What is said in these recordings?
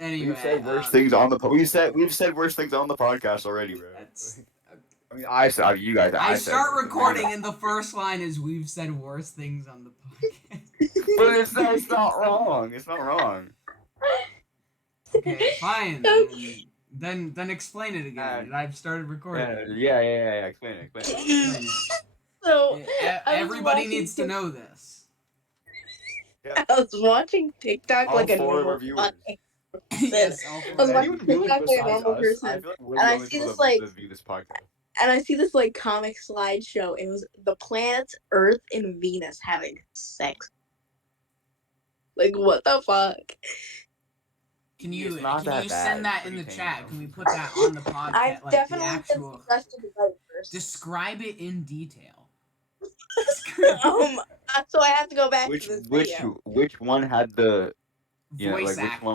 Anyway, We've said worse things on the we've said worse things on the podcast already, bro. that's. I mean, I said you guys. I said start worse, recording, and the first line is "We've said worse things on the podcast." but it's not wrong. It's not wrong. Okay, fine. Then explain it again. I've started recording. Yeah. Explain it. Explain it. So Everybody needs to know this. I was watching TikTok All like a four of our normal viewers. Yes, all I four. was Anyone watching viewers TikTok like a besides normal us? I person, feel like we're and the I only see people this that view this podcast. comic slideshow. It was the planets Earth and Venus having sex. Like, what the fuck? Can you It's not that bad. send that It's in the pretty chat? tame, Can we put that on the podcast? I Like the definitely actual. suggested the first. Describe it in detail. So I have to go back to this video. Which one had the Voice like which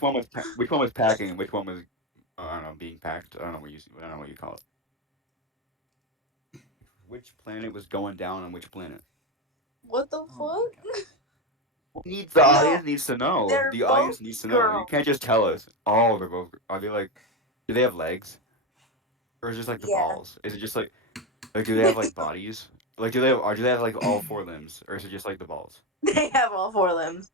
one was packing? Which one was packing and which one was I don't know being packed? I don't know what you call it. Which planet was going down on which planet? What the Oh fuck? The audience needs to know. They're The audience both needs to know. You girls. can't just tell us. Oh, they're both. Are they like? Do they have legs? Or is it just like the Yeah. balls? Is it just like do they have like bodies? Like do they have like all four limbs? Or is it just like the balls? They have all four limbs.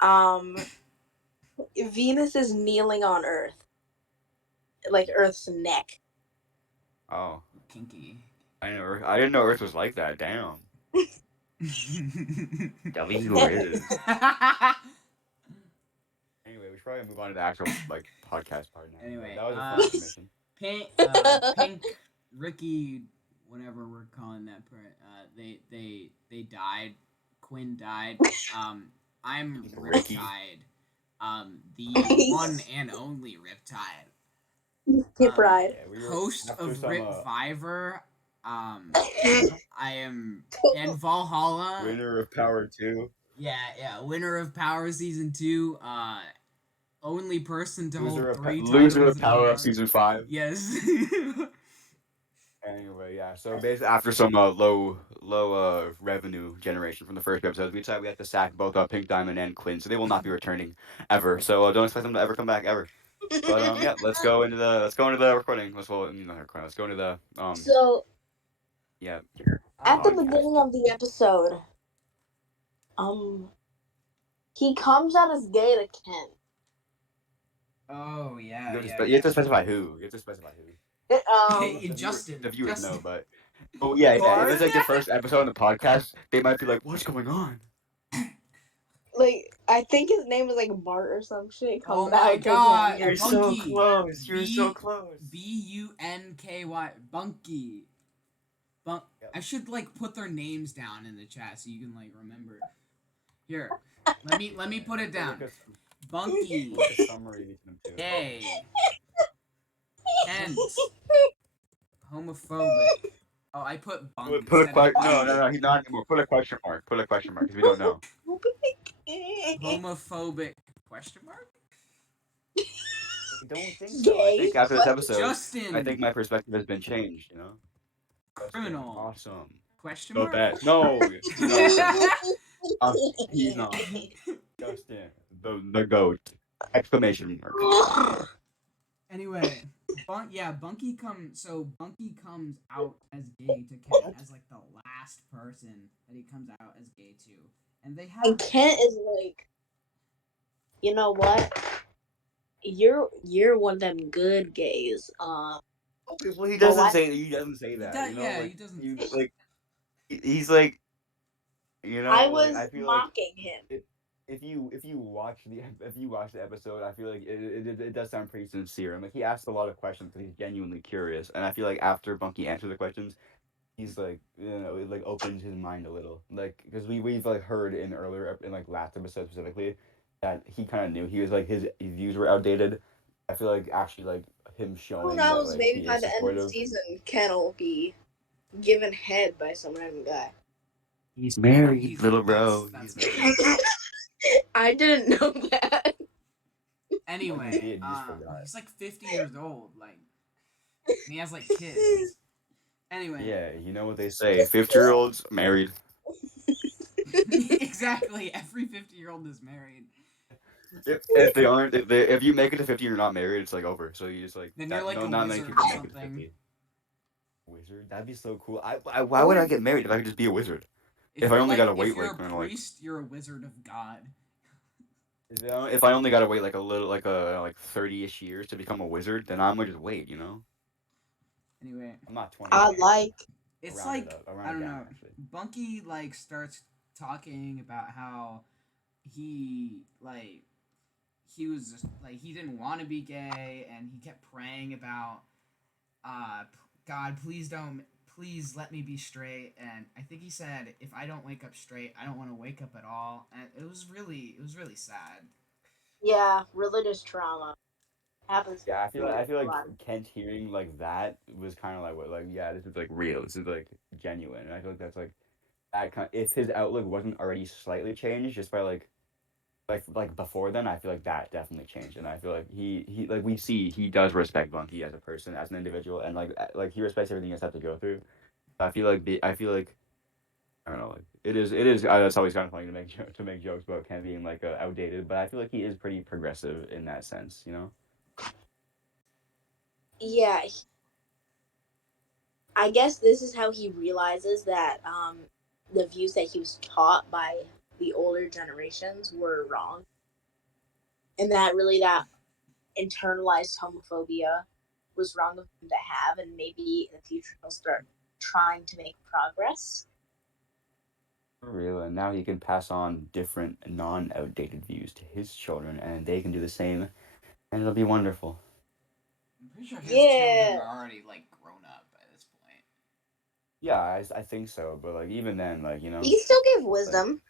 Oh, okay. Venus is kneeling on Earth. Like Earth's neck. Oh. Kinky. I didn't know Earth was like that. Damn. Weird. Anyway, we should probably move on to the actual like podcast part now. Anyway, that was a fun submission. Pink, Ricky, whatever we're calling that part. They died. Quinn died. I'm Ricky. Riptide. The one and only Riptide. Pride. Host of Ripviver. I am in Valhalla. Winner of Power 2. Yeah. Winner of Power Season 2. Only person to hold 3 loser titles of Power in of Season 5. Yes. Anyway, yeah. So basically, after some low revenue generation from the first episode, we decided we have to sack both Pink Diamond and Quinn, so they will not be returning ever. So don't expect them to ever come back ever. But yeah, let's go into the recording. Let's go into the So yeah. at the beginning of the episode, he comes out as gay to Ken. Oh yeah. You have to specify who. Justin. The viewers Justin. know, but yeah. If it's like the first episode of the podcast, they might be like, "What's going on?" Like, I think his name was like Bart or some shit. Oh my god, You're so close. You're so close. Bunky. Bunky. I should like put their names down in the chat so you can like remember. Here, let me put it down. Bunky. Gay. Kent. Homophobic. Oh, I put bunk. No, he's not anymore. Put a question mark. Because we don't know. Homophobic question mark? I don't think so. I think after this episode, Justin. I think my perspective has been changed. Criminal. Awesome. Question So mark? bad. No. He's not. Justin. The goat. Exclamation mark. Anyway, Bunky comes out as gay to Kent as like the last person that he comes out as gay to, and they have. And Kent is like, you know what? You're one of them good gays. Well, he doesn't say that. He doesn't. He's like, I was mocking him. If you watch the episode, I feel like it does sound pretty sincere. And like he asks a lot of questions because he's genuinely curious. And I feel like after Bunky answers the questions, he's like it like opens his mind a little. Like because we've like heard in last episode specifically that he kind of knew he was like his views were outdated. I feel like actually like him showing. Who knows? That, like, maybe by the end of the season, Ken will be given head by some random guy. He's married, little bro. I didn't know that. Anyway, he's like 50 years old, like, and he has like kids. Anyway. Yeah, you know what they say, 50-year-olds married. Exactly, every 50-year-old is married. if they aren't, if you make it to 50 and you're not married, it's like over. So you just like Then you're that. like No, a not many wizard people or make it to something. 50. Wizard, that'd be so cool. Why would I get married if I could just be a wizard? If I only gotta If wait you're a like priest, you're a wizard of God. if I only gotta wait like a little like 30-ish years to become a wizard, then I'm gonna just wait. Anyway, I'm not 20 I yet. like. it's Around it like up, I around it don't down know. actually. Bunky like starts talking about how he like he was just like he didn't want to be gay, and he kept praying about God, please let me be straight. And I think he said, if I don't wake up straight, I don't want to wake up at all. And it was really sad. Yeah, religious trauma happens Yeah, I feel a like lot. Kent hearing like that was kind of like what like yeah, this is like real. This is like genuine. And I feel like that's like that kind. If his outlook wasn't already slightly changed just by like before then, I feel like that definitely changed. And I feel like he like we see he does respect Bunky as a person, as an individual, and like he respects everything he's had to go through. I feel like I don't know, like it is. It's always kind of funny to to make jokes about Ken being like outdated, but I feel like he is pretty progressive in that sense. Yeah, I guess this is how he realizes that the views that he was taught by the older generations were wrong, and that really that internalized homophobia was wrong of him to have, and maybe in the future he'll start trying to make progress. For real, and now he can pass on different non-outdated views to his children, and they can do the same, and it'll be wonderful. I'm pretty sure his children Yeah, are already like grown up by this point. Yeah, I think so, but like even then, like he can still give like wisdom.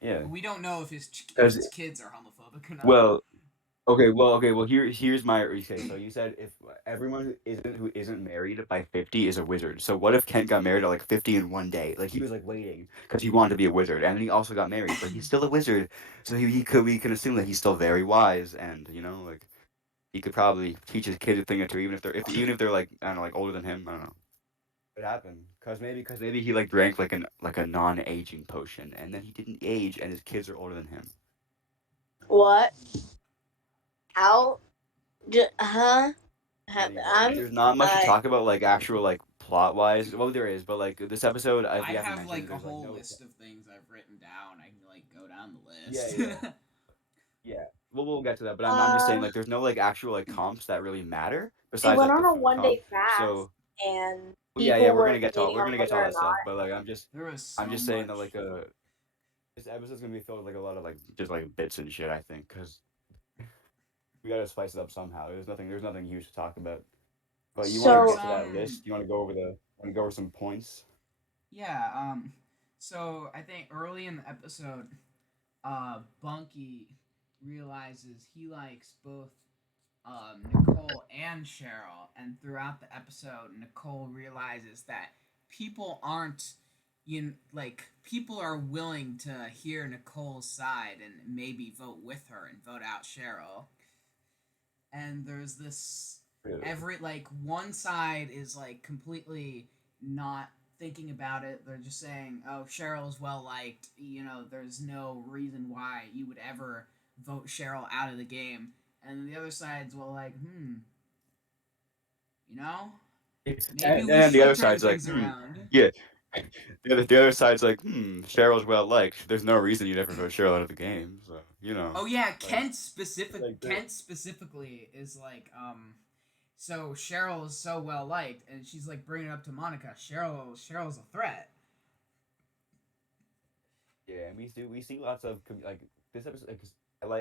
yeah, We don't know if because his kids are homophobic or not. well, okay, well here's my okay. So you said if everyone who isn't married by 50 is a wizard. So what if Kent got married at like 50 in one day? Like he was like waiting because he wanted to be a wizard, and then he also got married, but he's still a wizard. So he could we can assume that he's still very wise, and like he could probably teach his kid a thing or two, even if they're like I don't know, like older than him. I don't know. What happened? Cause maybe he like drank like a non-aging potion, and then he didn't age, and his kids are older than him. What? How? Huh? Anyway, I'm there's not much to uh talk about like actual like plot wise. Well, there is, but like this episode, if I we haven't have mentioned it, like a there's like whole no. list of things I've written down. I can like go down the Yeah, list. yeah, yeah. We'll get to that, but I'm just saying uh like there's no like actual like comps that really matter they besides went like the on a food one day comp. fast So and well, yeah, people were debating we're on gonna get to whether all or that stuff, not. but like There was I'm so just saying that like much. this episode's gonna be filled with like a lot of like just like bits and shit. I think because we gotta spice it up somehow. There's nothing huge to talk about. But you want to There's So get to that list? You want to go over some points? yeah, so I think early in the episode, Bunky realizes he likes both Nicole and Cheryl, and throughout the episode, Nicole realizes that people aren't people are willing to hear Nicole's side and maybe vote with her and vote out Cheryl. And there's this Really? every like one side is like completely not thinking about it. They're just saying, "Oh, Cheryl's well liked. There's no reason why you would ever vote Cheryl out of the game." And the other side's well like, you know, maybe we And the should other turn side's like, things around. yeah. The other side's like, Cheryl's well liked. There's no reason you'd ever vote Cheryl out of the game. So Oh yeah, like, like they're Kent specifically is like, so Cheryl is so well liked, and she's like bringing it up to Monica. Cheryl's a threat. yeah, and we see lots of like this episode. Like, 'cause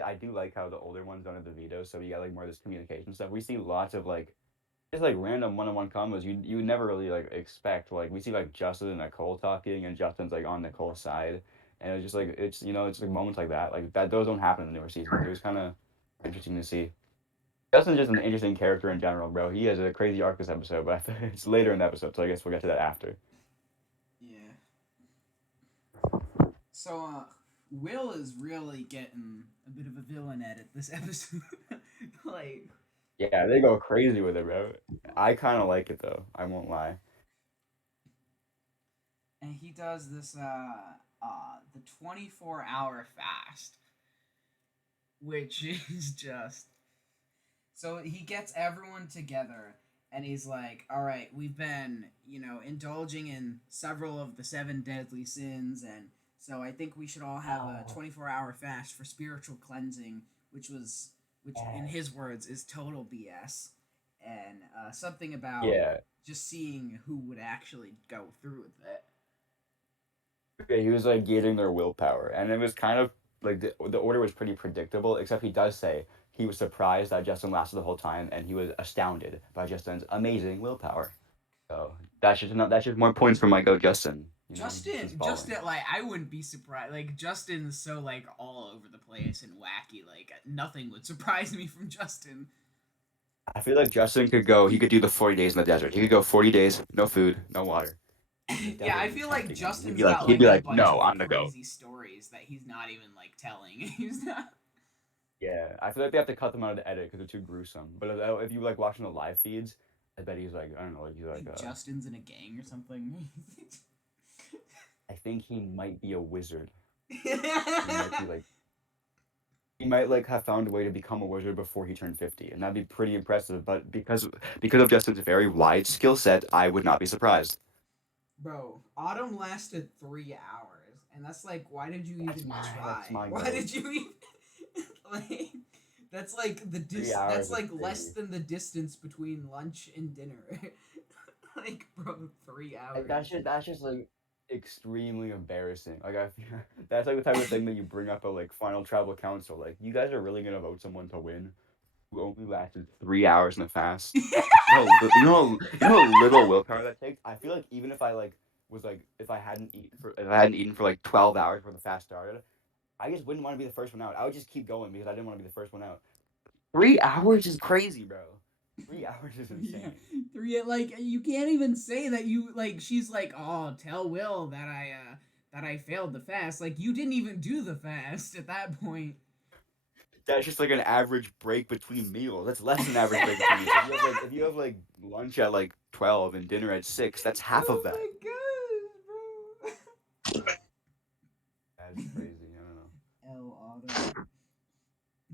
I do like how the older ones don't have the veto, so we got like more of this communication stuff. We see lots of like just like random one-on-one combos you would never really like expect. Like we see like Justin and Nicole talking, and Justin's like on Nicole's side, and it's just like it's like moments like that those don't happen in the newer seasons. It was kind of interesting to see. Justin's just an interesting character in general, bro. He has a crazy arc this episode, but it's later in the episode, so I guess we'll get to that after. Yeah. So Will is really getting a bit of a villain edit this episode. like, Yeah, they go crazy with it, bro. I kind of like it though. I won't lie. and he does this the 24-hour fast. which is just so he gets everyone together and he's like, "All right, we've been, indulging in several of the seven deadly sins, and so I think we should all have a Oh, 24-hour fast for spiritual cleansing, which in yes. his words is total BS, and something about Yeah. just seeing who would actually go through with it." Yeah, he was like gauging their willpower, and it was kind of like the order was pretty predictable. Except he does say he was surprised that Justin lasted the whole time, and he was astounded by Justin's amazing willpower. So that's just more points for my go Justin. He's balling. Justin, like I wouldn't be surprised. Like Justin's so like all over the place and wacky. Like nothing would surprise me from Justin. I feel like Justin could go. He could do the 40 days in the desert. He could go 40 days, no food, no water. And the Yeah, desert I would be feel like tempting him. Justin's got He'd like be a like, bunch no, of I'm the go. crazy stories that he's not even like telling. He's not. Yeah, I feel like they have to cut them out of the edit because they're too gruesome. But if you like watching the live feeds, I bet he's like, I don't know, like he's like, Like Justin's in a gang or something. I think he might be a wizard. He might be like, he might like have found a way to become a wizard before he turned 50, and that'd be pretty impressive. But because of Justin's very wide skill set, I would not be surprised. Bro, autumn lasted 3 hours, and that's like, why did you even That's try? my Why goat. did you even like? That's like 3 hours That's is like less crazy. than the distance between lunch and dinner. Like, bro, 3 hours. That's just like extremely embarrassing. Like I feel that's like the type of thing that you bring up at like final travel council. Like you guys are really gonna vote someone to win who only lasted 3 hours in the fast. You know how little willpower that takes. I feel like even if I like was like if I hadn't eaten for like 12 hours before the fast started, I just wouldn't want to be the first one out. I would just keep going because I didn't want to be the first one out. 3 hours is crazy, bro. 3 hours is Yeah, insane. three. Like you can't even say that you like. She's like, oh, tell Will that I failed the fast. Like you didn't even do the fast at that point. That's just like an average break between meals. That's less than average break between meals. If you have like lunch at like 12 and dinner at 6, that's half of Oh that. my gosh, That's crazy. I don't know. bro. L Autumn.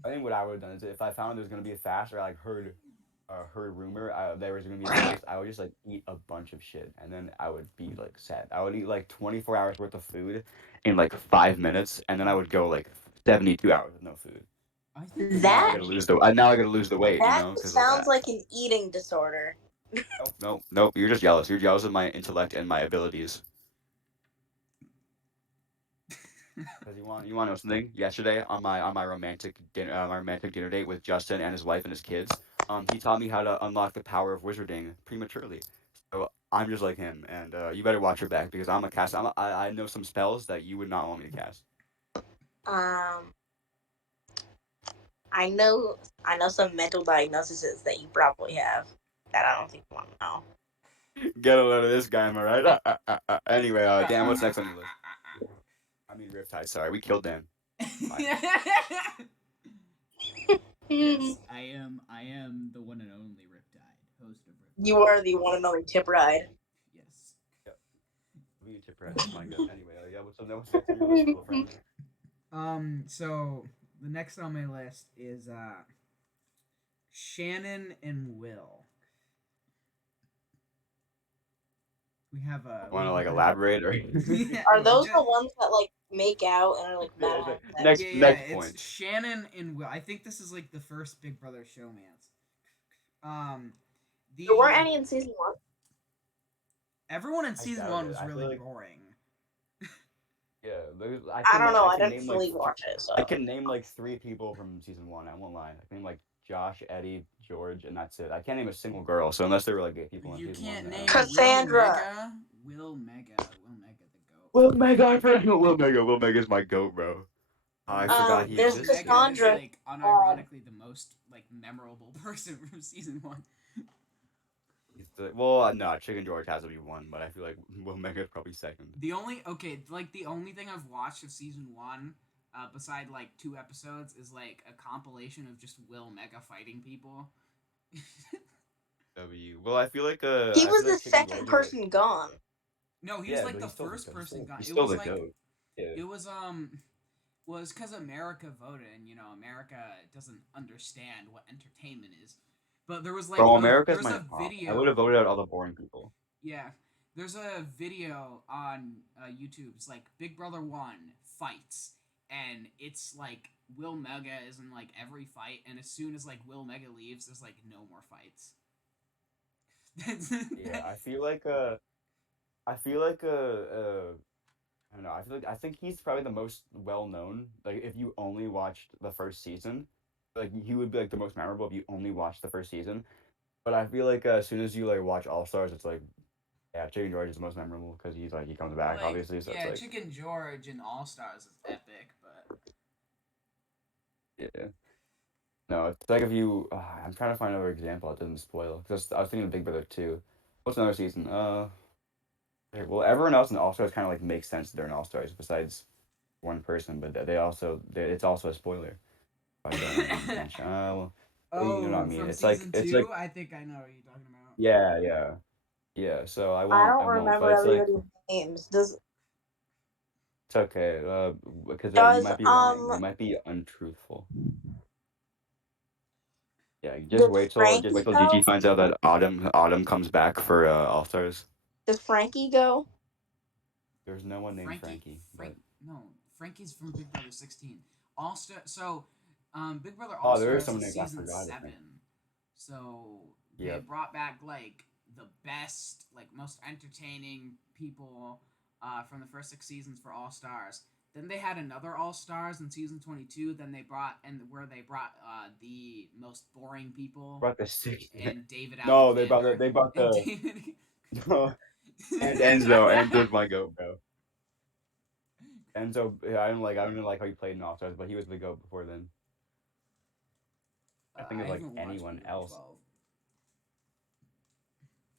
I think what I would have done is if I found there was gonna be a fast or I like heard rumor there was gonna be a fast, I would just like eat a bunch of shit and then I would be like sad. I would eat like 24 hours worth of food in like 5 minutes and then I would go like 72 hours with no food. I think And now I That gotta lose the weight, that because of sounds that. like an eating disorder. Nope, nope, nope. You're just jealous. You're jealous of my intellect and my abilities. Because you want to know something? Yesterday on my romantic dinner date with Justin and his wife and his kids, he taught me how to unlock the power of wizarding prematurely. So I'm just like him, and you better watch your back because I know some spells that you would not want me to cast. Um, I know some mental diagnoses that you probably have that I don't think you want to know. Get a load of this guy, am I right? Anyway, Dan, what's next on your list? I mean, Riptide. Sorry, we killed Dan. Bye. Yes, I am the one and only Riptide, host of You Riptide. are the one and only tip ride. Yes. Yep. We tip rat. That's my go. Anyway, yeah. What's next on your list, little friend? So the next on my list is Shannon and Will. We Want to have a like bit. elaborate or? Yeah, Are those just, the ones that like make out and are like Yeah, mad it's at like, sex? yeah. next It's point. Shannon and Will. I think this is like the first Big Brother showmance. Um, There weren't the any in season one. everyone in I season doubt one it. was I really feel like boring. yeah. I don't know. I I can didn't name fully watch it, so I can name like 3 people from season 1. I won't lie. I can name like Josh, Eddie, George, and that's it. I can't name a single girl. So unless they were like gay people on You season 1, can't I name don't know. Cassandra. Will Mega the goat. Will Mega, I forgot Will Mega is my goat, bro. I forgot he There's Will Mega existed. is Cassandra. like unironically the most like memorable person from season one. No, Chicken George has to be one, but I feel like Will Mega is probably second. The only thing I've watched of season one, beside like 2 episodes, is like a compilation of just Will Mega fighting people. I feel like He was the Chicken second George is like person gone. No, he was yeah, like but the first he's person still gone. he's It still was the like goat. Yeah. it was was because America voted, and America doesn't understand what entertainment is. But there was like Bro, a America's there's my a top. I would have video. voted out all the boring people. Yeah, there's a video on YouTube. It's like Big Brother One fights, and it's like Will Mega is in like every fight, and as soon as like Will Mega leaves, there's like no more fights. That's Yeah, I feel like I don't know. I think he's probably the most well known. Like if you only watched the first season, like he would be like the most memorable if you only watched the first season. But I feel like as soon as you like watch All Stars, it's like yeah, Chicken George is the most memorable because he's like he comes back like obviously. So it's yeah, like Chicken George and All Stars is epic, but yeah. No, it's like if you. I'm trying to find another example that doesn't spoil. Because I was thinking of Big Brother 2. What's another season? Okay, well, everyone else in All Stars kind of like makes sense that they're in All Stars besides one person, but it's also a spoiler. If I don't mention. Well, you know what I oh, mean. from It's season it's like 2, I think I know what you're talking about. yeah, yeah, yeah. So I I don't won't. But remember it's like everybody's names. Does it's okay. Because you does might be lying. You might be untruthful. Yeah, does just wait Frankie till Gigi go? finds out that Autumn comes back for All Stars. Does Frankie go? There's no one named Frankie, Frankie, Frank, but no, Frankie's from Big Brother 16. All Star, so, Big Brother All oh, there is Stars someone is named I season forgot. I think. 7. So they Yep. brought back like the best, like most entertaining people from the first 6 seasons for All Stars. Then they had another All Stars in season 22. Then they brought and where they brought the most boring people Brought the six. and David No, Alexander they brought and the David. and Enzo. Enzo's my goat, bro. Enzo, yeah, I don't like how he played in All Stars, but he was the goat before then. I think I of like haven't watched Big anyone Brother else. 12.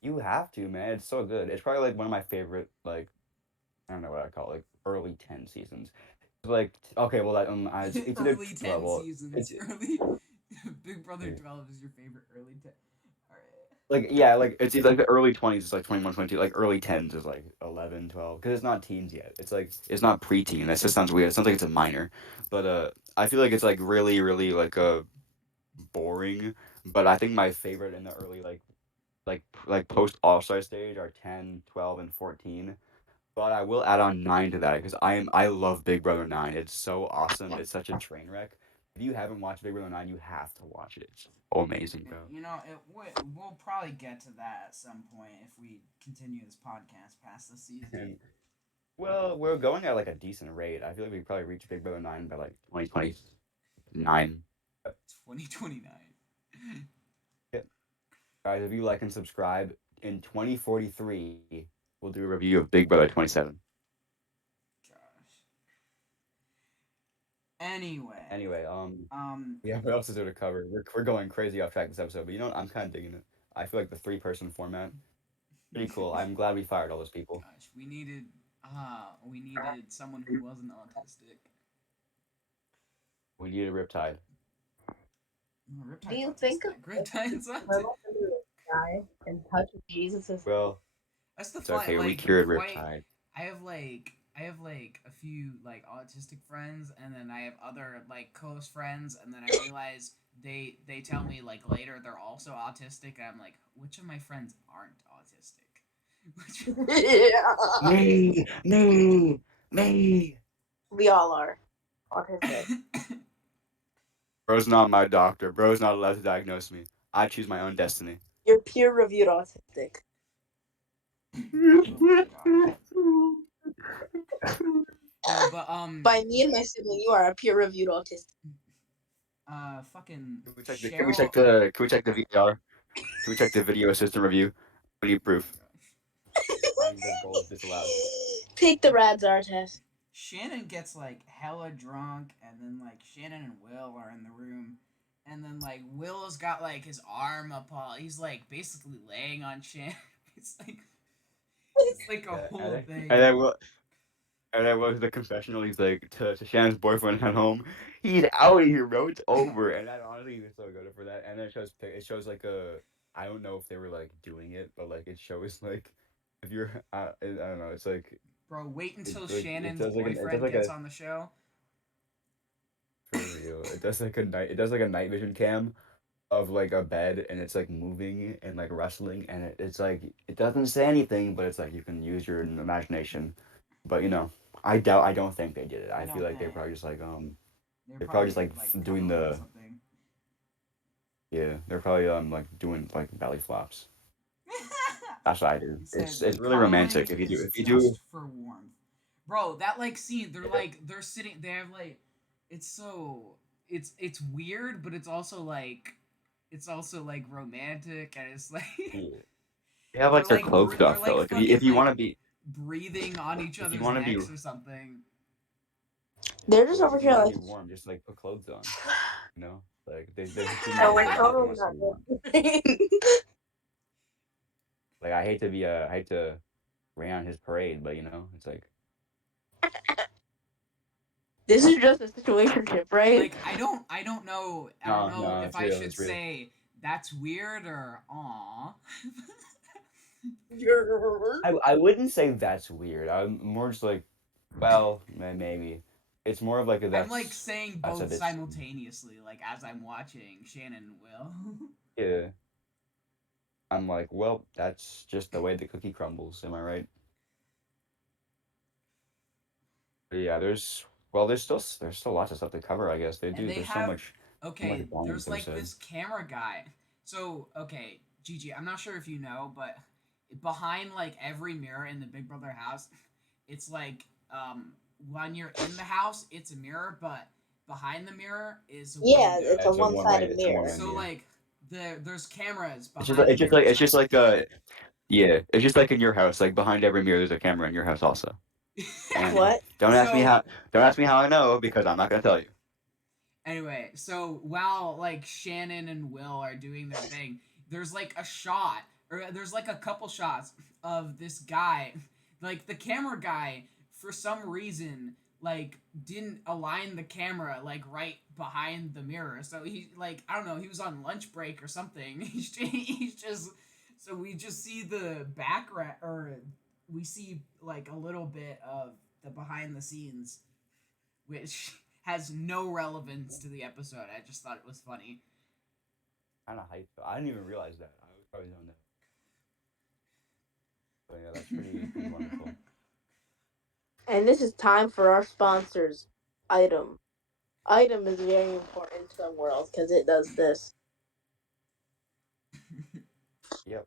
You have to, man. It's so good. It's probably like one of my favorite like I don't know what I call it, like early 10 seasons. Like okay, well that it's either Early 10 well it's seasons. Early Big Brother 12 is your favorite early 10. All like yeah like it's either like the early 20s is like 21, 22. Like early 10s is like 11, 12. Because it's not teens yet, it's like it's not preteen. That just sounds weird. It sounds like it's a minor, but I feel like it's like really like boring. But I think my favorite in the early like post all-star stage are 10, 12, and 14. But I will add on 9 to that because I love Big Brother 9. It's so awesome. It's such a train wreck. If you haven't watched Big Brother 9, you have to watch it. It's so amazing, bro. right. We'll probably get to that at some point if we continue this podcast past the season. And well, we're going at like a decent rate. I feel like we could probably reach Big Brother 9 by like 2029. 2029. Yeah. Guys, if you like and subscribe, in 2043, we'll do a review of Big Brother 27. Gosh. Anyway, Anyway, um, yeah, what else is there to cover? We're going crazy off track this episode, but you know what? I'm kind of digging it. I feel like the three-person format, pretty cool. I'm glad we fired all those people. gosh, we needed someone who wasn't autistic. We need a Riptide. No, Do Riptide's you think of autistic. Riptide's autistic. little guy and touch Jesus' Well, That's the it's fun. okay. We Like cured quite. Riptide. I have like a few like autistic friends, and then I have other like close friends, and then I realize they tell me like later they're also autistic, and I'm like, which of my friends aren't autistic? Which Yeah. Me. We all are autistic. Bro's not my doctor. Bro's not allowed to diagnose me. I choose my own destiny. You're peer reviewed autistic. oh my gosh. No, but By me and my sibling, you are a peer reviewed autistic. fucking Can we check Cheryl. the VDR? Can we check the video system review? We need Oh proof. my gosh. Find this goal is disallowed. Take the Radzar test. Shannon gets like hella drunk, and then like Shannon and Will are in the room, and then like Will's got like his arm up all. He's like basically laying on Shannon. It's like a Yeah, whole and thing. then and then was the confessional. He's like to Shannon's boyfriend at home. He's out of here, bro. It's over. And that honestly is so good for that. And then it shows like a I don't know if they were like doing it, but like it shows like if you're I don't know. It's like Bro, wait it until like it Shannon's does like it does boyfriend like gets a on the show. video. It does like a night vision cam of like a bed, and it's like moving and like wrestling, and it's like it doesn't say anything, but it's like you can use your imagination. But I don't think they did it. I I feel don't like think they're they're probably probably just like doing cuddling or the something. yeah, they're probably like doing like belly flops. That's what I do. He said It's really cuddling romantic if is you do just for warmth. Bro, that like scene, yeah, they're sitting they have like it's so it's weird, but it's also like romantic and it's like yeah. They have like their clothes they're off though. like Like fucking if you want like to be breathing on each if you other's want to be necks or something. They're just like over if you here want to like, be warm, just like put clothes on. You know, like they're just doing no, that we're because they totally want to not be warm. doing. Like I hate to rain on his parade, but it's like This is just a situationship, right? Like I don't no, know no, if it's I real, should it's real. say that's weird or aw. I wouldn't say that's weird. I'm more just like, well, maybe. It's more of like a I'm like saying that's a both bit simultaneously, like as I'm watching Shannon and Will. yeah. I'm like, well, that's just the way the cookie crumbles. Am I right? But yeah, there's still lots of stuff to cover. I guess they And do. they There's have so much okay, volume there's to be like said. this camera guy. So, okay, Gigi, I'm not sure if you know, but behind like every mirror in the Big Brother house, it's like when you're in the house, it's a mirror, but behind the mirror is a Yeah, Yeah, window. it's a one-sided it's a one mirror. way So mirror. like there's cameras behind the It's mirrors. just like yeah, it's just like in your house. Like behind every mirror, there's a camera in your house also. And What? So don't ask me how I know because I'm not gonna tell you. anyway, so while like Shannon and Will are doing their thing, there's like a shot, or there's like a couple shots of this guy, like the camera guy, for some reason, like didn't align the camera like right behind the mirror. So he like I don't know, he was on lunch break or something. He's just so we just see the background, or we see like a little bit of the behind the scenes, which has no relevance to the episode. I just thought it was funny. Kind of hype. I didn't even realize that. I was probably doing that. But yeah, that's pretty wonderful. And this is time for our sponsors. Item. Item is very important to the world because it does this. Yep.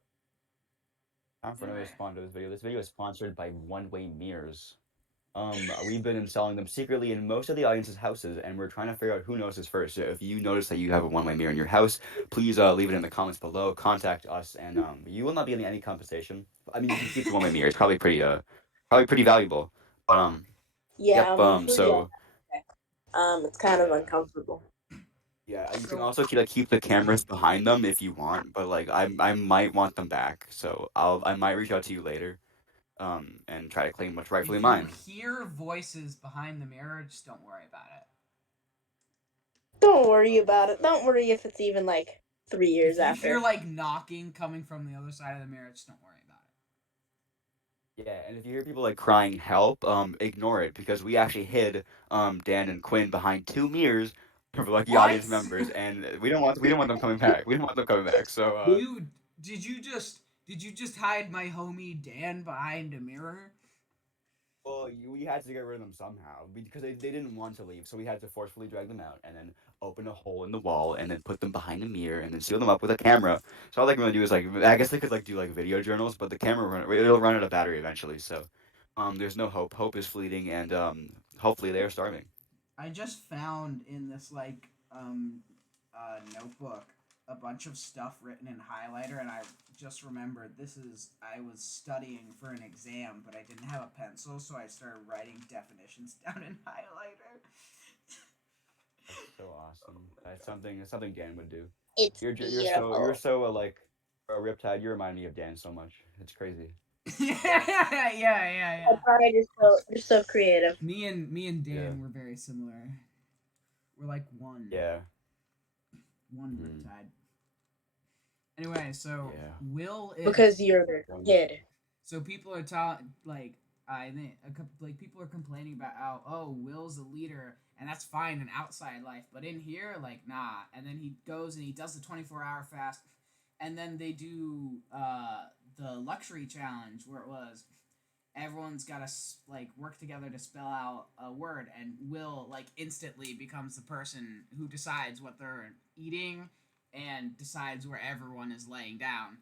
Time for another Anyway, sponsor of this video. This video is sponsored by One Way Mirrors. We've been installing them secretly in most of the audience's houses, and we're trying to figure out who notices first. So if you notice that you have a one-way mirror in your house, please leave it in the comments below. Contact us, and you will not be getting any compensation. I mean, you can keep the one-way mirror. It's probably pretty valuable. But Yeah, yep. before you, it's kind of Yeah, uncomfortable. yeah. You can so also keep the cameras behind them if you want, but like I might want them back, so I might reach out to you later, and try to claim what's rightfully if you mine. hear voices behind the mirror, just don't worry about it. Don't worry Oh, about it. Don't worry if it's even like 3 years If you hear after. like knocking coming from the other side of the mirror, just don't worry about yeah, and if you hear people like crying help, ignore it because we actually hid Dan and Quinn behind two mirrors for it. lucky What? audience members, and we don't want them coming back. We don't want them coming back. So Dude, did you just hide my homie Dan behind a mirror? well, we had to get rid of them somehow because they didn't want to leave, so we had to forcefully drag them out and then open a hole in the wall and then put them behind a mirror and then seal them up with a camera. So all they can really do is like I guess they could like do like video journals, but the camera it'll run out of battery eventually. So there's no hope. Hope is fleeting, and hopefully they are starving. I just found in this like notebook a bunch of stuff written in highlighter, and I just remembered I was studying for an exam, but I didn't have a pencil, so I started writing definitions down in highlighter. That's so Oh awesome. my That's something Dan would do. It's You're beautiful. so like a Riptide. You remind me of Dan so much. It's crazy. Yeah. Alright, you're so creative. Me and Yeah. Dan were very similar. We're like Yeah. one Mm. Riptide. Anyway, so Yeah. Will is Because you're the Um, kid. so people are talking like I think a couple like people are complaining about how Will's a leader and that's fine in outside life. But in here, like, nah. And then he goes and he does the 24-hour fast, and then they do the luxury challenge where it was everyone's got to like work together to spell out a word, and Will like instantly becomes the person who decides what they're eating and decides where everyone is laying down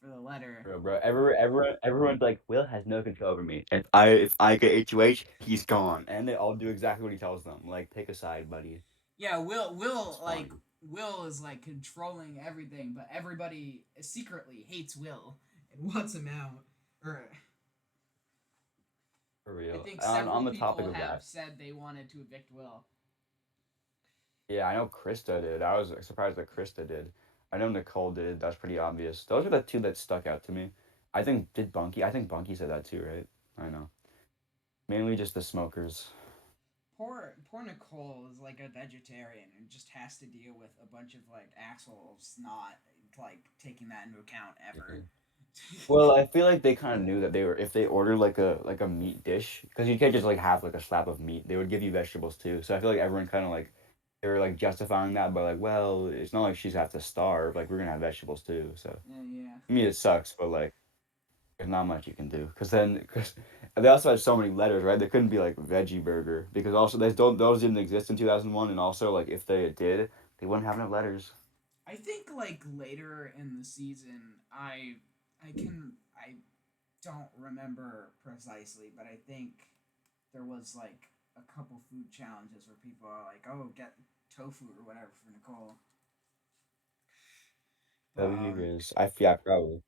for the letter. Bro. Everyone's like, Will has no control over me. If I get HOH, he's gone, and they all do exactly what he tells them. Like, pick a side, buddy. Yeah, Will It's like fun. Will is like controlling everything, but everybody secretly hates Will and wants him out. Or For I real. think On several the topic people of have that, said they wanted to evict Will. yeah, I know Krista did. I was surprised that Krista did. I know Nicole did. That's pretty obvious. Those are the two that stuck out to me. I think did Bunky. I think Bunky said that too, right? I know. Mainly just the smokers. Poor Nicole is like a vegetarian and just has to deal with a bunch of like assholes not like taking that into account ever. Well, I feel like they kind of knew that they were if they ordered like a meat dish because you can't just like have like a slab of meat. They would give you vegetables too. So I feel like everyone kind of like they were like justifying that by like, well, it's not like she's have to starve. Like we're gonna have vegetables too. So Yeah. I mean, it sucks, but like there's not much you can do because they also had so many letters, right? There couldn't be like veggie burger because also those didn't exist in 2001, and also like if they did, they wouldn't have enough letters. I think like later in the season, I don't remember precisely, but I think there was like a couple food challenges where people are like, "Oh, get tofu or whatever for Nicole." But W is yeah, probably.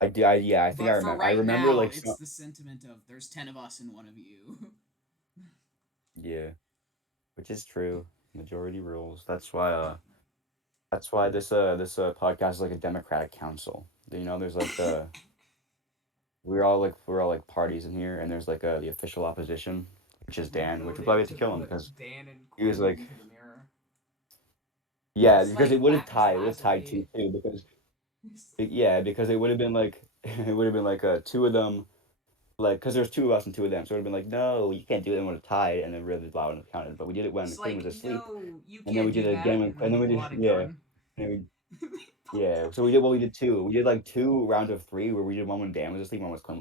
I do. Yeah, I think I but for remember. I right remember now, like it's some. the sentiment of "There's 10 of us and one of you." Yeah, which is true. Majority rules. That's why this podcast is like a democratic council. You know, there's like the we're all like parties in here, and there's like the official opposition, which is We Dan, which would probably have voted to to kill him put because Dan and he was Quinn like, into the mirror. yeah, It's because it like would have lapis tied. It would have tied lazuli. two because yeah, because it would have been like it would have been like two of them like because there's two of us and two of them, so it would have been like no, you can't do it. And would have tied and then really loud and counted. But we did it when It's Quinn like, was asleep, no, you and then we can't did do it again that, when and and then then they we pull did out a yeah. gun. And we Yeah, so we did what we did two. We did like two rounds of three where we did one when Dan was asleep, one was Quinn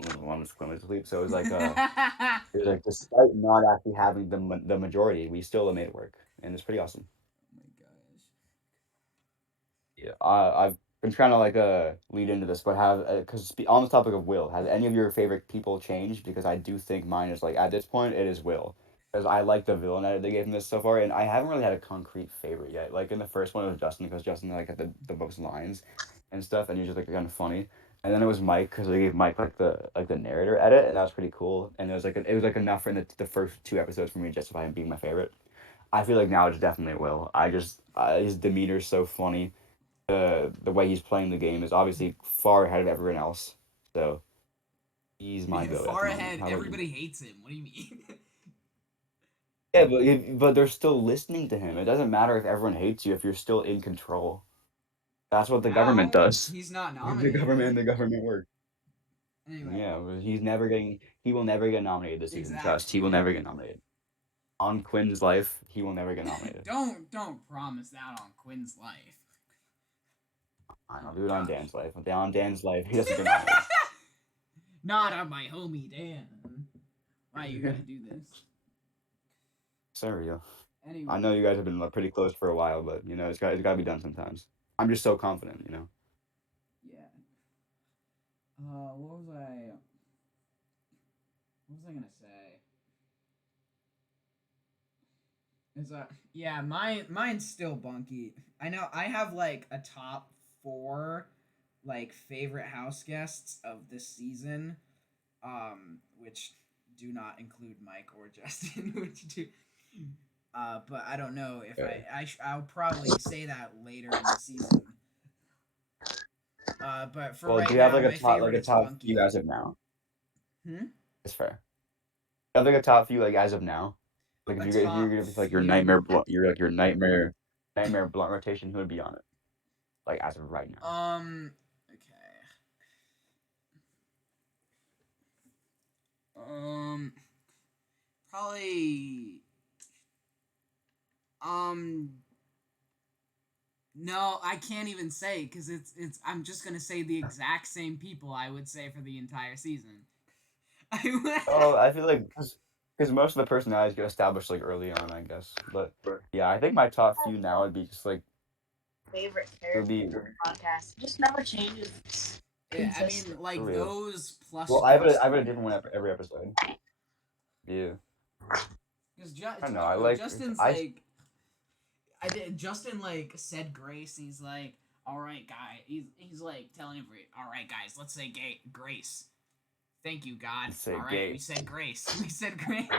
was asleep. So it was like despite not actually having the majority, we still made it work, and it's pretty awesome. Oh my gosh. Yeah, I've been trying to like lead into this, but have because on the topic of Will, has any of your favorite people changed? Because I do think mine is like at this point it is Will, because I like the villain edit they gave him this so far, and I haven't really had a concrete favorite yet. Like in the first one it was Justin because Justin like had the most lines and stuff, and he was just like kind of funny. And then it was Mike because they gave Mike like the narrator edit, and that was pretty cool. And it was like enough in the first two episodes for me to justify him being my favorite. I feel like now it's definitely Will. His demeanor is so funny. The way he's playing the game is obviously far ahead of everyone else. So he's my goat at Far the moment. ahead. How about you? Everybody hates him. What do you mean? Yeah, but they're still listening to him. It doesn't matter if everyone hates you if you're still in control. That's what the government Now does. he's not The nominated. government work. Anyway, Yeah, but he will never get nominated this season. Trust, exactly. he will never get nominated. On Quinn's life, he will never get nominated. Don't promise that on Quinn's life. Oh I'll my do it on gosh. Dan's life. On Dan's life, he doesn't get nominated. Not on my homie Dan. Why you gotta do this? Sorry, Anyway, I know you guys have been pretty close for a while, but it's got to be done sometimes. I'm just so confident. yeah. What was I? What was I gonna say? Is that yeah? Mine's still Bunky. I know I have like a top four, like favorite house guests of this season, which do not include Mike or Justin, which do. But I don't know if Okay. I'll probably say that later in the season. But for Well, do right you have now, like a my top favorite is few Bunky. as of now? Hmm. It's fair. You have like a top few like as of now. Like A if you're top gonna pick like your nightmare few. blunt, nightmare blunt rotation, who would be on it? Like as of right now. Okay. Um. Probably No, I can't even say because it's. I'm just gonna say the exact same people I would say for the entire season. Oh, I feel like because most of the personalities get established like early on, I guess. But yeah, I think my top few now would be just like Favorite it would character be in the podcast. It just never changes. It's Yeah, I mean, consistent. for like real. those plus Well, I have a Justin. different one every episode. Yeah, Because I don't know. I bro, like Justin's I like, I did. Justin like said grace. He's like, all right, guy. He's like telling every, all right, guys, let's say grace. Thank you, God. say All right, we gay. said grace. We said grace.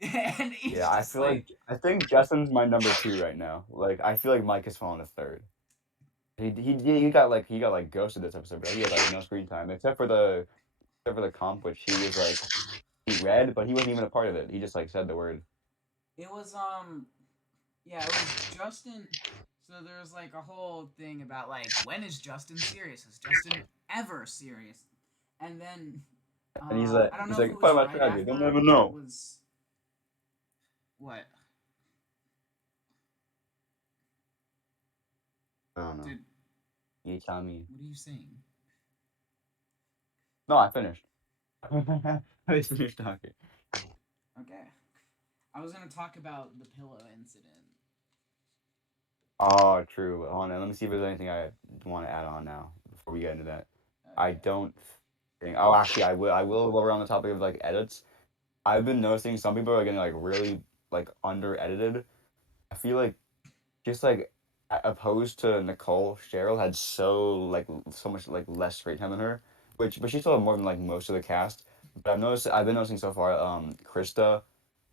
And he's Yeah, I just feel like like, I think Justin's my number two right now. Like I feel like Mike has fallen to third. He got like ghosted this episode, bro. He had like no screen time except for the comp, which he was like he read, but he wasn't even a part of it. He just like said the word. it was yeah, it was Justin. So there was like a whole thing about like when is Justin serious? Is Justin ever serious? And then And I don't he's know if like, it what was about right tragedy? after They'll that never or it know. was what? I don't know. Dude, You tell me. what are you saying? No, I finished. I finished talking. Okay. I was gonna talk about the pillow incident. Oh, true. Hold on, let me see if there's anything I want to add on now before we get into that. I Okay. don't think. Oh, actually, I will. I will. While we're on the topic of like edits, I've been noticing some people are getting like really like under edited. I feel like just like opposed to Nicole, Cheryl had so much like less screen time than her, which but she still had more than like most of the cast. But I've been noticing so far. Krista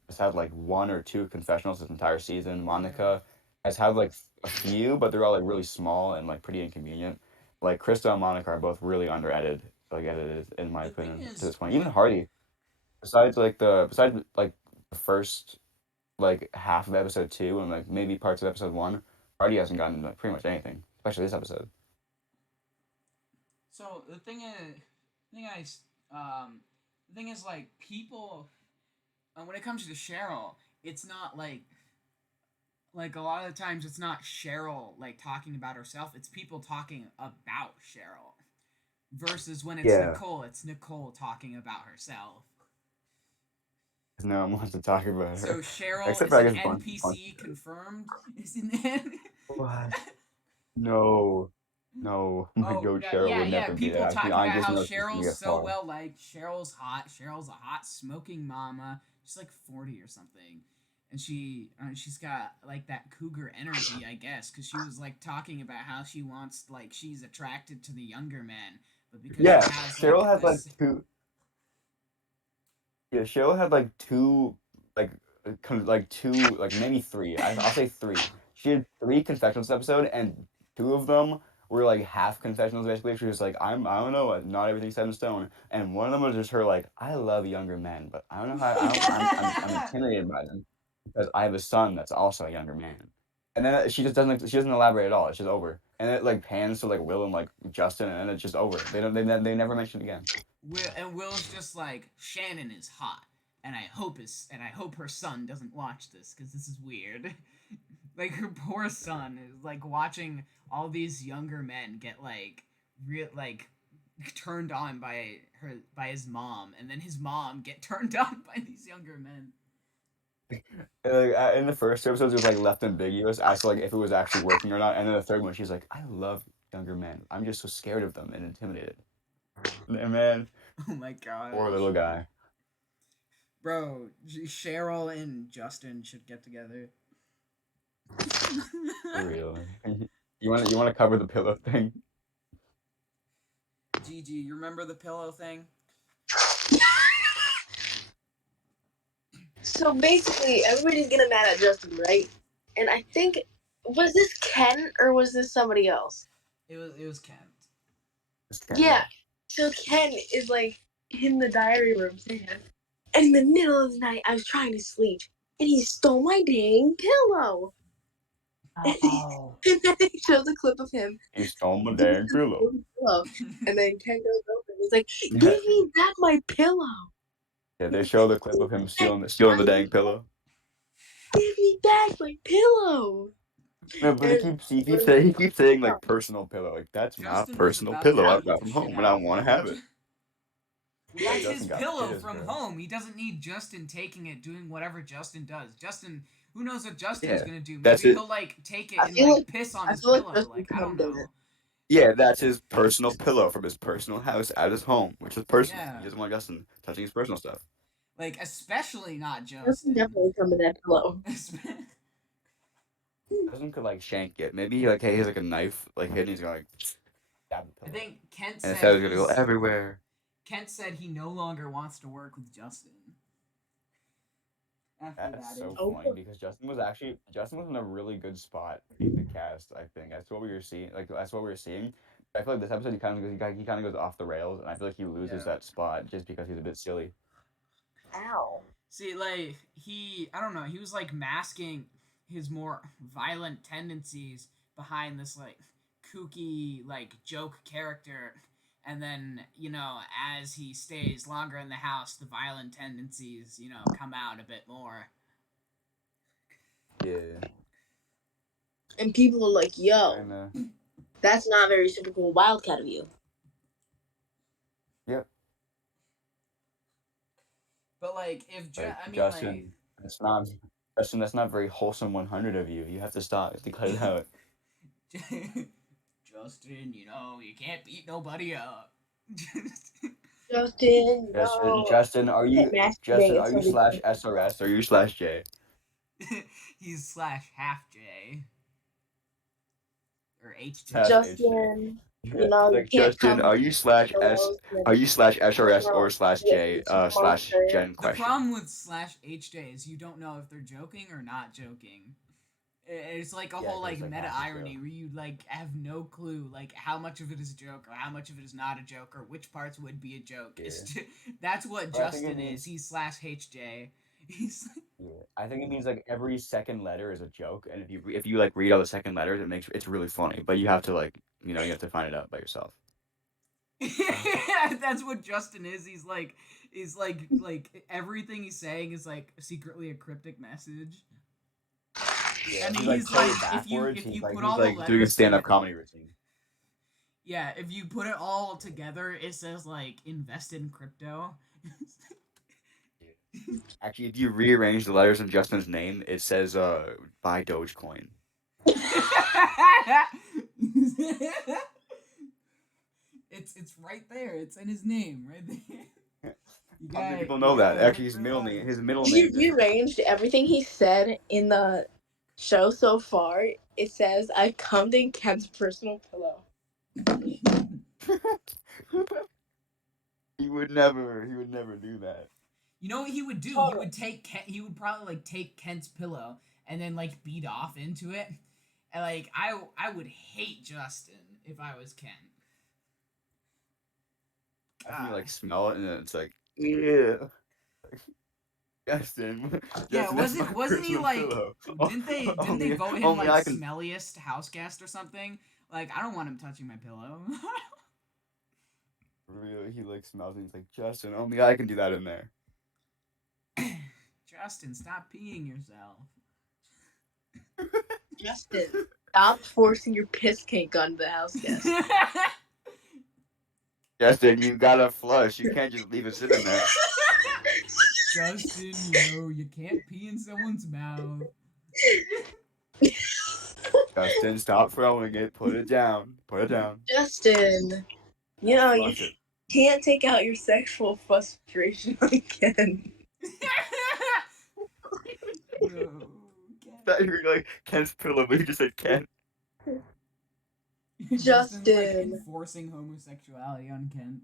has had like one or two confessionals this entire season. Yeah. Monica has had like a few, but they're all like really small and like pretty inconvenient. Like Krista and Monica are both really under edited in my The thing opinion to is this point. Even with Hardy, besides like the first like half of episode two and like maybe parts of episode one, Hardy hasn't gotten like pretty much anything, especially this episode. so um the thing is like people when it comes to Cheryl, it's not like a lot of the times it's not Cheryl like talking about herself, it's people talking about Cheryl. Versus when Yeah. It's Nicole talking about herself. No one wants to talk about So her, Cheryl except is for I an guess Bunch. NPC confirmed, isn't it? What? No, no, my Oh goat no, Cheryl yeah, would yeah. never be that. People talking I about just how know she's gonna Cheryl's get so far. well liked. Cheryl's hot. Cheryl's a hot smoking mama. She's like 40 or something, and she's got like that cougar energy, I guess, because she was like talking about how she wants like she's attracted to the younger men, but because she Yeah, has Cheryl like had like this. two. Yeah, Cheryl had like two, like, like two, like maybe three. I'll say three. She had three confessionals episode, and two of them were like half confessionals. Basically, she was like, I don't know, not everything's set in stone. And one of them was just her like, I love younger men, but I don't know how. I don't. I'm intimidated by them because I have a son that's also a younger man. And then she doesn't elaborate at all. It's just over. And it like pans to like Will and like Justin, and then it's just over. They never mention it again. Will's just like Shannon is hot, and I hope her son doesn't watch this because this is weird. Like her poor son is like watching all these younger men get like real like turned on by his mom, and then his mom get turned on by these younger men. Like, in the first two episodes, it was like left ambiguous as to like if it was actually working or not. And then the third one, she's like, "I love younger men. I'm just so scared of them and intimidated." And man, Oh my poor gosh, little guy. bro! Cheryl and Justin should get together. For real. You want to cover the pillow thing? Gigi, you remember the pillow thing? So basically, everybody's getting mad at Justin, right? And I think, was this Ken or was this somebody else? It was Kent. Yeah. So Ken is like in the diary room saying, and in the middle of the night, I was trying to sleep, and he stole my dang pillow. Oh. And then they show the clip of him. He stole my dang pillow. And then Ken goes over and he's like, "Give me back my pillow." Yeah, they show the clip of him stealing the dang pillow. Give me back my pillow. No, but he keeps saying like personal pillow. Like that's my Justin was personal about to pillow I beat got the from shit home and I out of want to you. have it. Well, Yeah, that's his Justin got pillow pissed, from bro. home. He doesn't need Justin taking it, doing whatever Justin does. Justin, who knows what Justin's Yeah, gonna do? that's Maybe it. he'll like take it I and feel like like piss on I his feel like pillow. Justin Like I don't does know. it. Yeah, that's his personal pillow from his personal house at his home, which is personal. Yeah, He doesn't want Justin touching his personal stuff. like especially not Justin Justin. definitely come in that pillow. Justin could like shank it. Maybe like hey, he's like a knife, like hidden. He's gonna like stab the I pillow, think Kent and the said shadow's gonna go everywhere. Kent said he no longer wants to work with Justin. After That's that so Oh, funny because Justin was in a really good spot being the cast. I think that's what we were seeing. Like that's what we were seeing. I feel like this episode he kind of goes off the rails, and I feel like he loses Yeah. that spot just because he's a bit silly. ow. See, like I don't know, he was like masking his more violent tendencies behind this like kooky like joke character, and then as he stays longer in the house, the violent tendencies come out a bit more. Yeah, And people are like, "Yo, kind of. that's not very typical Wildcat of you." Yep. But like if Like I mean like Justin, that's not Justin. That's not very wholesome. 100 of you. You have to stop. You have to cut it out. Justin, you can't beat nobody up. Justin, Justin, no. Justin, are Can't you masturbate Justin? Are you until we slash SRS? Are you slash J? He's slash half J or HJ. Slash HJ. Justin, Yeah. you Like can't Justin, come are you slash S? pillows Are and you slash SRS or slash get J? the Slash monster. Gen The question. problem with slash HJ is you don't know if they're joking or not joking. It's like a Yeah, whole 'cause like it's, like, meta half a irony joke. where you like have no clue like how much of it is a joke or how much of it is not a joke or which parts would be a joke. Yeah. It's that's what But I think it Justin means is. He's slash HJ. He's yeah. I think it means like every second letter is a joke, and if you like read all the second letters, it's really funny. But you have to like you have to find it out by yourself. that's what Justin is. He's like everything he's saying is like secretly a cryptic message. Yeah, And if you like he's say like it backwards, if you put he's all the like doing a letters stand-up together, comedy routine. yeah, if you put it all together, it says like invest in crypto. Actually, if you rearrange the letters in Justin's name, it says buy Dogecoin. It's right there. It's in his name, right there. How many people You know that? gotta look Actually, for the letters. his middle He name is rearranged everything he said in the show so far. It says, "I come in Ken's personal pillow." He would never do that. You know what he would do? Totally. He would probably like take Kent's pillow and then like beat off into it. And like I would hate Justin if I was Kent. I think you like smell it and then it's like, yeah. Justin, Yeah, Justin, that's my wasn't he personal like pillow. didn't they vote him Only like I can. smelliest house guest or something? Like I don't want him touching my pillow. Really, he like smells and he's like, Justin, only I can do that in there. Justin, stop peeing yourself. Justin, stop forcing your piss cake onto the house guest. Justin, you gotta flush. You can't just leave it sitting there. Justin, you can't pee in someone's mouth. Justin, stop throwing it. Put it down. Put it down. Justin, you Flush it. can't take out your sexual frustration on Ken. No, That you're like Ken's pillow, but you just said Ken. Justin's like Justin. enforcing homosexuality on Kent.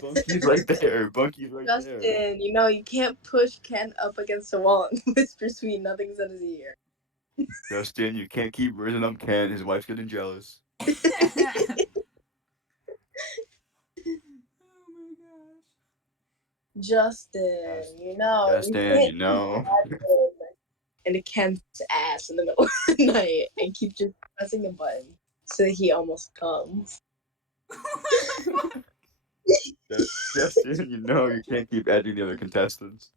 Bunky's right there. Bunky's right there. Justin, you can't push Ken up against a wall and whisper sweet nothings in his ear. Justin, you can't keep raising up Ken. His wife's getting jealous. Oh my gosh. Justin, Justin, you can't into Ken's ass in the middle of the night and keep just pressing the button so that he almost comes. Justin, you can't keep edging the other contestants.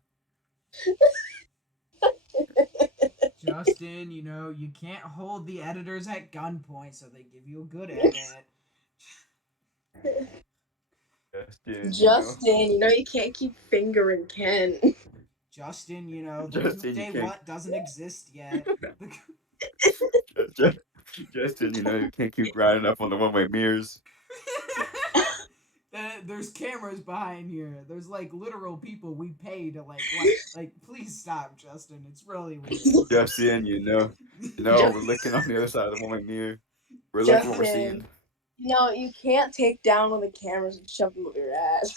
Justin, you can't hold the editors at gunpoint, so they give you a good edit. Justin, Justin, you can't keep fingering Ken. Justin, the Justin, you weekday can't. what doesn't exist yet. Ju- Justin, you can't keep riding up on the one-way mirrors. There's cameras behind here. There's like literal people we pay to like please stop, Justin. It's really weird. Justin, we're looking on the other side of the one-way mirror. We're looking what we're Justin, seeing. you can't take down one of the cameras and shove them up your ass.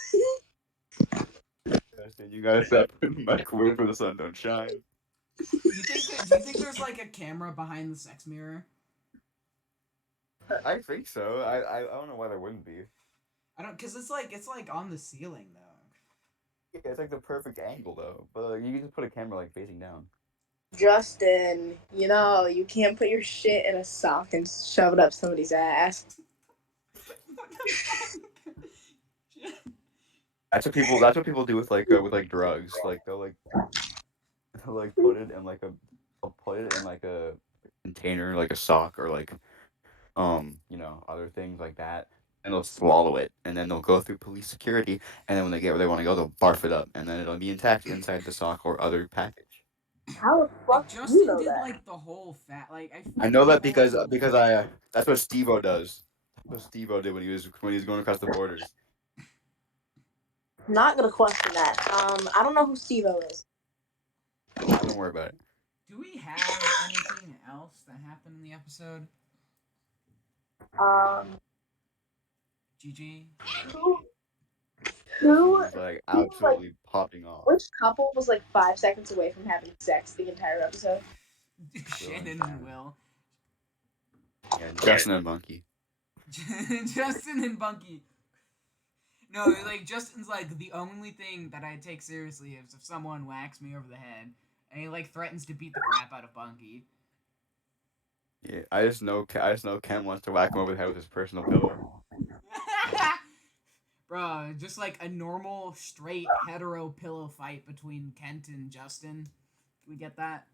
Justin, you gotta stop putting the microwave where the sun don't shine. Do you think there's like a camera behind the sex mirror? I think so. I don't know why there wouldn't be. I don't, cause it's like on the ceiling though. Yeah, it's like the perfect angle though. But you can just put a camera like facing down. Justin, you can't put your shit in a sock and shove it up somebody's ass. What the fuck? That's what people do with like drugs. Like they'll like put it in like a container, like a sock or like other things like that. And they'll swallow it, and then they'll go through police security, and then when they get where they want to go, they'll barf it up, and then it'll be intact inside the sock or other package. How the Like fuck do you Justin know did that? like the whole fat. Like I I feel like know the that whole. because I that's what Steve-O does. That's what Steve-O did when he was going across the borders. Not gonna question that. I don't know who Steve-O is. Don't worry about it. Do we have anything else that happened in the episode? Um, GG. who, Justin who, was like who, like, absolutely popping off. which couple was like 5 seconds away from having sex the entire episode? Shannon and Will. Yeah, Justin and Monkey. Justin and Bunky. No, like Justin's like the only thing that I take seriously is if someone whacks me over the head, and he like threatens to beat the crap out of Bunky. Yeah, I just know Ken wants to whack him over the head with his personal pillow. Bro, just like a normal, straight, hetero pillow fight between Kent and Justin. We get that?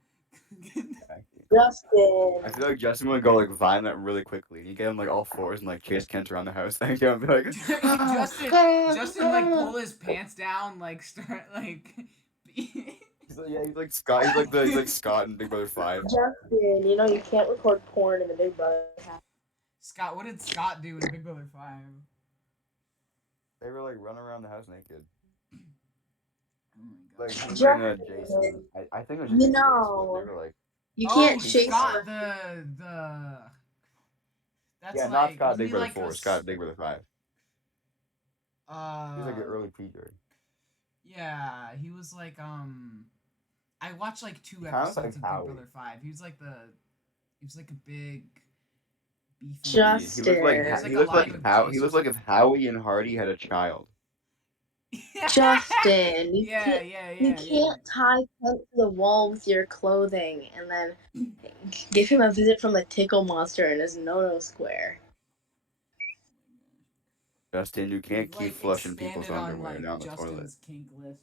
Justin. I feel like Justin would go like violent really quickly. You get him like all fours and like chase Kent around the house. And he'll be like, Justin, like pull his pants down, like start like. He's like Scott in Big Brother 5. Justin, you can't record porn in the Big Brother house. Scott, what did Scott do in Big Brother 5? They were like running around the house naked. Oh my Like god. him and Jason. I think it was just Jason, but they were like, You Oh, can't chase Scott, her. that's yeah, like, not Scott wasn't Big he Brother like 4, Scott Big Brother 5. He was like an uh, early preacher. yeah, he was like, I watched like 2 Kind of episodes like of Big Howie. Brother 5. He was like a big, beefy. Justin. He looks like if Howie and Hardy had a child. Justin, you Yeah, can't, yeah, you yeah, can't tie Kent to the wall with your clothing and then give him a visit from the tickle monster in his no-no square. Justin, you can't We've keep like flushing people's expanded on underwear like down the toilet. Justin's kink list.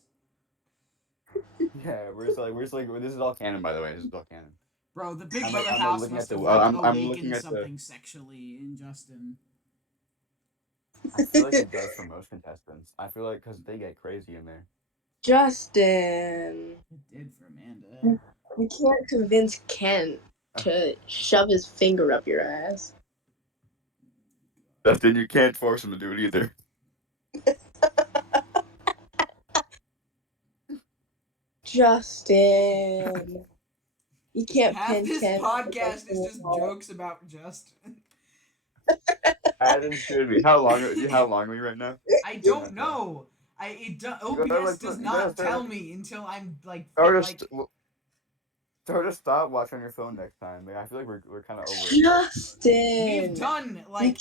Yeah, we're just like this is all canon, by the way. This is all canon. Bro, the Big I'm Brother like house looking must at have the like I'm looking awakened at the. something sexually in Justin. I feel like it does for most contestants. I feel like because they get crazy in there. Justin, It did for Amanda. you can't convince Kent to shove his finger up your ass. Justin, you can't force him to do it either. Justin, you can't Half pin this Kent. podcast is just jokes about Justin. As it should be. How long are we right now? I don't know. OBS does not tell me until I'm like Start to stop watching on your phone next time. Like, I feel like we're kind of over it. Justin, we've done like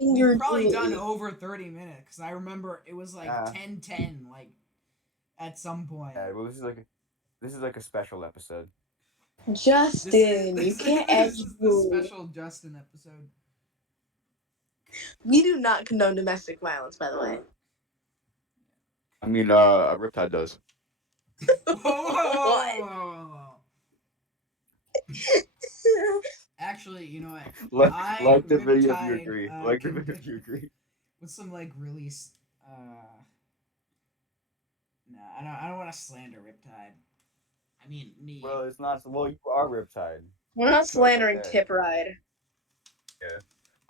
we've probably done over 30 minutes. 'Cause I remember it was like 10:10 like at some point. Yeah, well, this is like a special episode. Justin, you can't This is the execute. special Justin episode. We do not condone domestic violence, by the way. I mean, Riptide does. Whoa, whoa, whoa, What? whoa, Actually, you know what? I Like the video if you Riptide agree. Like the can video if you agree. with some like really no, I don't want to slander Riptide. I mean me. Well, it's not. Well, you are Riptide. We're not No, it's slandering okay. Tip Ride. Yeah.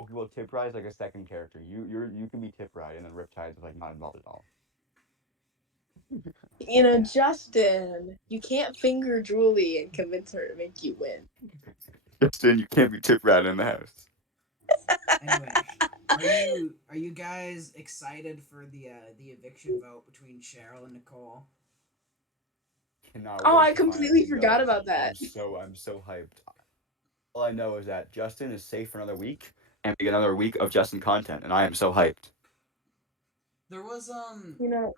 Okay, well, Tip Ride is like a second character. You can be Tip Ride, and then Riptide is like not involved at all. You know, Yeah. Justin, you can't finger Julie and convince her to make you win. Justin, you can't be Tip Ride in the house. Anyway, are you guys excited for the eviction vote between Cheryl and Nicole? Cannot Oh, wait I to finally completely forgot go. about that. I'm so hyped. All I know is that Justin is safe for another week, and we get another week of Justin content, and I am so hyped. There was You know,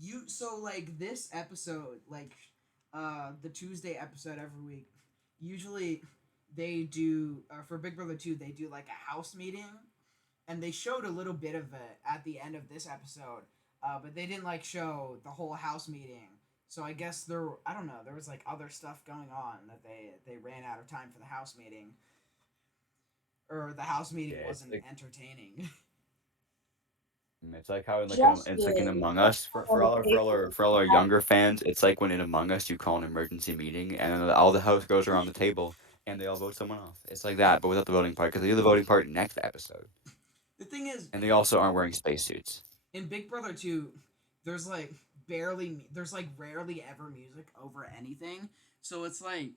you so like this episode like the Tuesday episode every week. Usually they do for Big Brother 2 they do like a house meeting and they showed a little bit of it at the end of this episode. But they didn't like show the whole house meeting. So I guess I don't know, there was like other stuff going on that they ran out of time for the house meeting or the house meeting Yeah, wasn't entertaining. it's like how in it's like in Justin, Among Us on the paper. for all our younger fans. It's like when in Among Us you call an emergency meeting, and then all the house goes around the table, and they all vote someone off. It's like that, but without the voting part, because they do the voting part next episode, The thing is, and they also aren't wearing spacesuits. in Big Brother 2, there's like there's like rarely ever music over anything. So it's like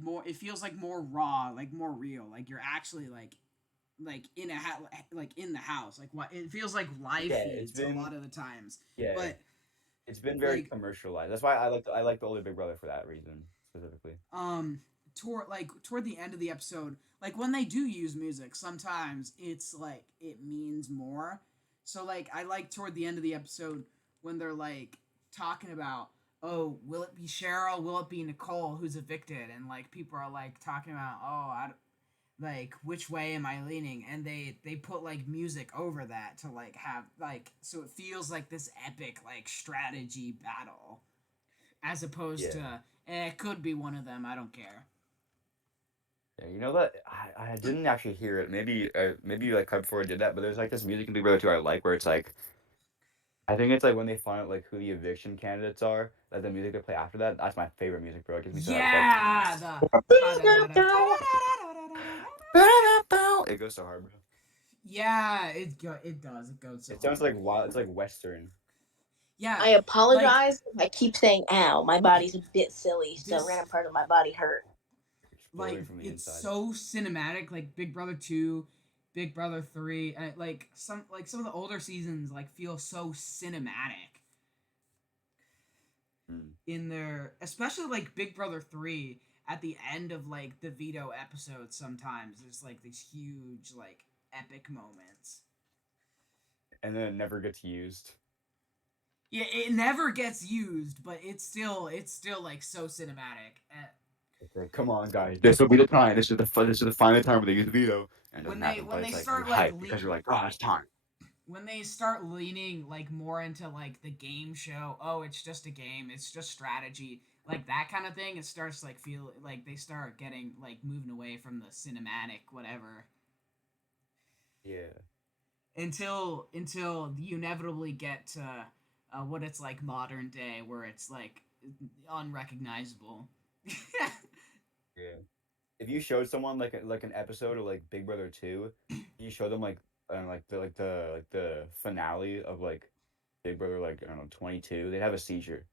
more it feels like more raw, like more real. Like you're actually like in like in the house. Like what it feels like live Yeah, it's feeds a been lot of the times. yeah, But it's been very like commercialized. That's why I like the older Big Brother for that reason specifically. toward the end of the episode, like when they do use music, sometimes it's like it means more. So like I like toward the end of the episode when they're like talking about, oh, will it be Cheryl, will it be Nicole who's evicted, and like people are like talking about, oh, like which way am I leaning, and they put like music over that to like have like so it feels like this epic like strategy battle as opposed Yeah. to it could be one of them, I don't care. Yeah, you know that I didn't actually hear it. Maybe like cut before I did that, but there's like this music in Big Brother 2 I like where it's like I think it's like when they find out like who the eviction candidates are, like the music they play after that. That's my favorite music, bro. It gets me so hyped up. Yeah, It goes so hard, bro. yeah, it does. It goes so It sounds hard. like wild. It's like Western. Yeah, I like apologize if I keep saying ow. My body's a bit silly, so a this, random part of my body hurt. Exploding from the it's inside. so cinematic. Like Big Brother 2, Big Brother 3, and like some of the older seasons like feel so cinematic Mm. in their, especially like Big Brother 3 at the end of like the veto episodes. Sometimes there's like these huge like epic moments. And then it never gets used. Yeah, it never gets used, but it's still like so cinematic. It's like, come on, guys, this will be the time. This is the final time where they use veto, and it When doesn't they happen. when But they it's like start you're like hyped because you're like, oh, it's time. when they start leaning like more into like the game show, oh, it's just a game, it's just strategy, like that kind of thing, it starts like feel like they start getting like moving away from the cinematic whatever Yeah. until you inevitably get to what it's like modern day where it's like unrecognizable. Yeah. If you showed someone like an episode of like Big Brother 2, you show them like the finale of like Big Brother like I don't know 22, they'd have a seizure.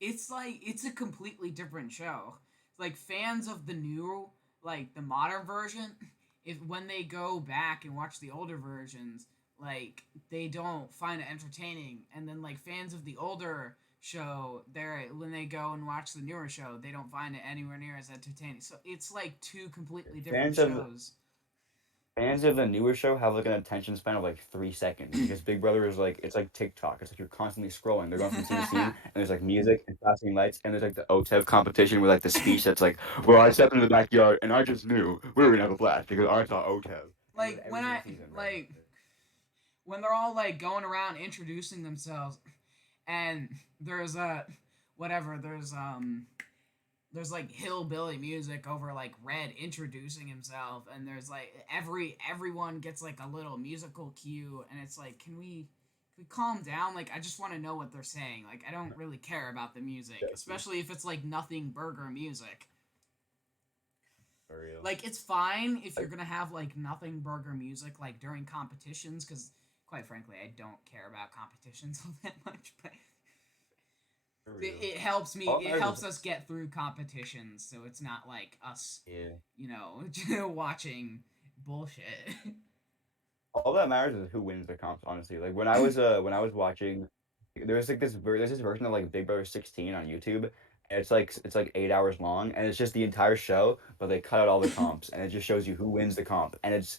It's like it's a completely different show. Like fans of the new, like the modern version, if when they go back and watch the older versions, like they don't find it entertaining, and then like fans of the older show, they're when they go and watch the newer show, they don't find it anywhere near as entertaining. So it's like two completely different Fans of shows. Fans of the newer show have like an attention span of like 3 seconds because Big Brother is like it's like TikTok. It's like you're constantly scrolling. They're going from scene to scene, and there's like music and flashing lights, and there's like the OTEV competition with like the speech that's like, "Well, I stepped into the backyard and I just knew we were gonna have a blast because I saw OTEV." And like every single season, bro. like when they're all like going around introducing themselves and there's whatever there's like hillbilly music over like Red introducing himself, and there's like everyone gets like a little musical cue, and it's like, can we calm down? Like, I just want to know what they're saying. Like, I don't really care about the music, Exactly. especially if it's like nothing burger music. For real. Like, it's fine if you're Like gonna have like nothing burger music like during competitions, because quite frankly, I don't care about competitions all that much, but for it, real. it helps me. All that It matters helps is us get through competitions, so it's not like us, yeah. watching bullshit. All that matters is who wins the comps. Honestly, like when I was watching, there's this version of like Big Brother 16 on YouTube. And it's like 8 hours long, and it's just the entire show, but they cut out all the comps, and it just shows you who wins the comp, and it's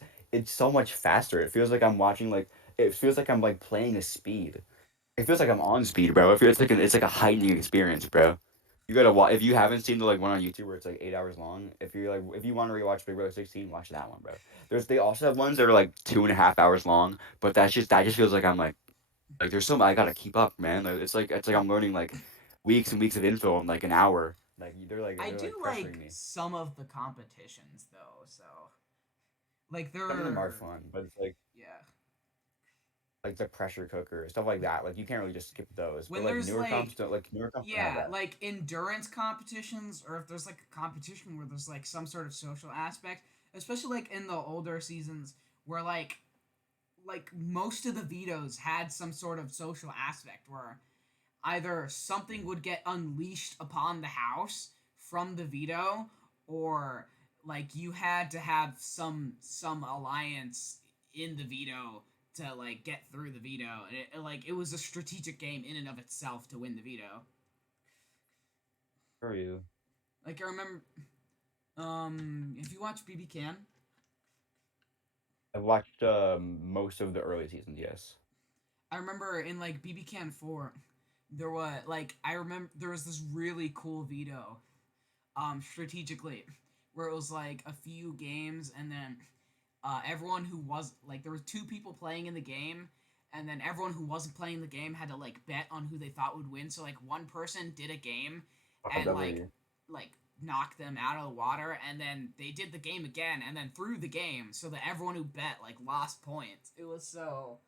so much faster. It feels like I'm watching like it feels like I'm like playing a speed. It feels like I'm on speed, bro. It feels like it's like a heightening experience, bro. You gotta watch if you haven't seen the like one on YouTube where it's like 8 hours long. If you want to rewatch Big Brother 16, watch that one, bro. They also have ones that are like 2.5 hours long, but that just feels like I'm like there's so much I gotta keep up, man. Like, it's like I'm learning like weeks and weeks of info in like an hour. Like I they're do like pressuring like me. some of the competitions though, so like Some of them are they're fun, but it's yeah. like the pressure cooker stuff like that. Like you can't really just skip those. But When there's like like newer comps don't have yeah, that. like endurance competitions, or if there's like a competition where there's like some sort of social aspect, especially like in the older seasons where like most of the vetoes had some sort of social aspect where either something would get unleashed upon the house from the veto, or like you had to have some alliance in the veto to like get through the veto, and like it was a strategic game in and of itself to win the veto. For you. Like I remember, if you watch BB Can, I've watched most of the early seasons. Yes. I remember in like BB Can 4, there was like I remember there was this really cool veto, strategically, where it was like a few games, and then everyone who was like there were two people playing in the game, and then everyone who wasn't playing the game had to like bet on who they thought would win. So like one person did a game Oh, and definitely. like knocked them out of the water, and then they did the game again and then threw the game so that everyone who bet like lost points. It was so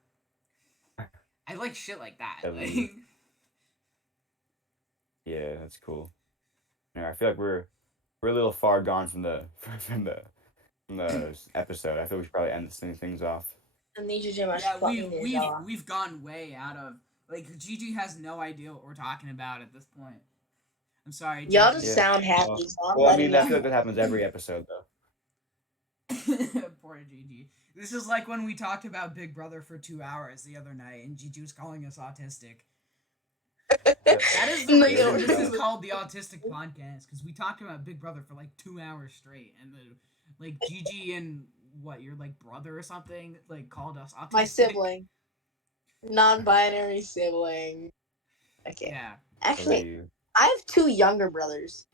I like shit like that. Definitely. Like Yeah, that's cool. Yeah, I feel like we're a little far gone from the from the episode. I feel we should probably end things off. And these are too much yeah, fucking news, y'all. we've gone way out of like Gigi has no idea what we're talking about at this point. I'm sorry, Y'all just Gigi. Yeah. sound Well, happy, so I'm well, I letting mean, I y'all feel like that know. happens every episode, though. Poor Gigi. This is like when we talked about Big Brother for 2 hours the other night, and Gigi was calling us autistic. Yeah, That is the No, you reason don't. this is called the Autistic Podcast, because we talked about Big Brother for like 2 hours straight, and then like Gigi and what your like brother or something like called us My autistic. sibling, non-binary sibling. Okay. Yeah. Actually, you I have two younger brothers.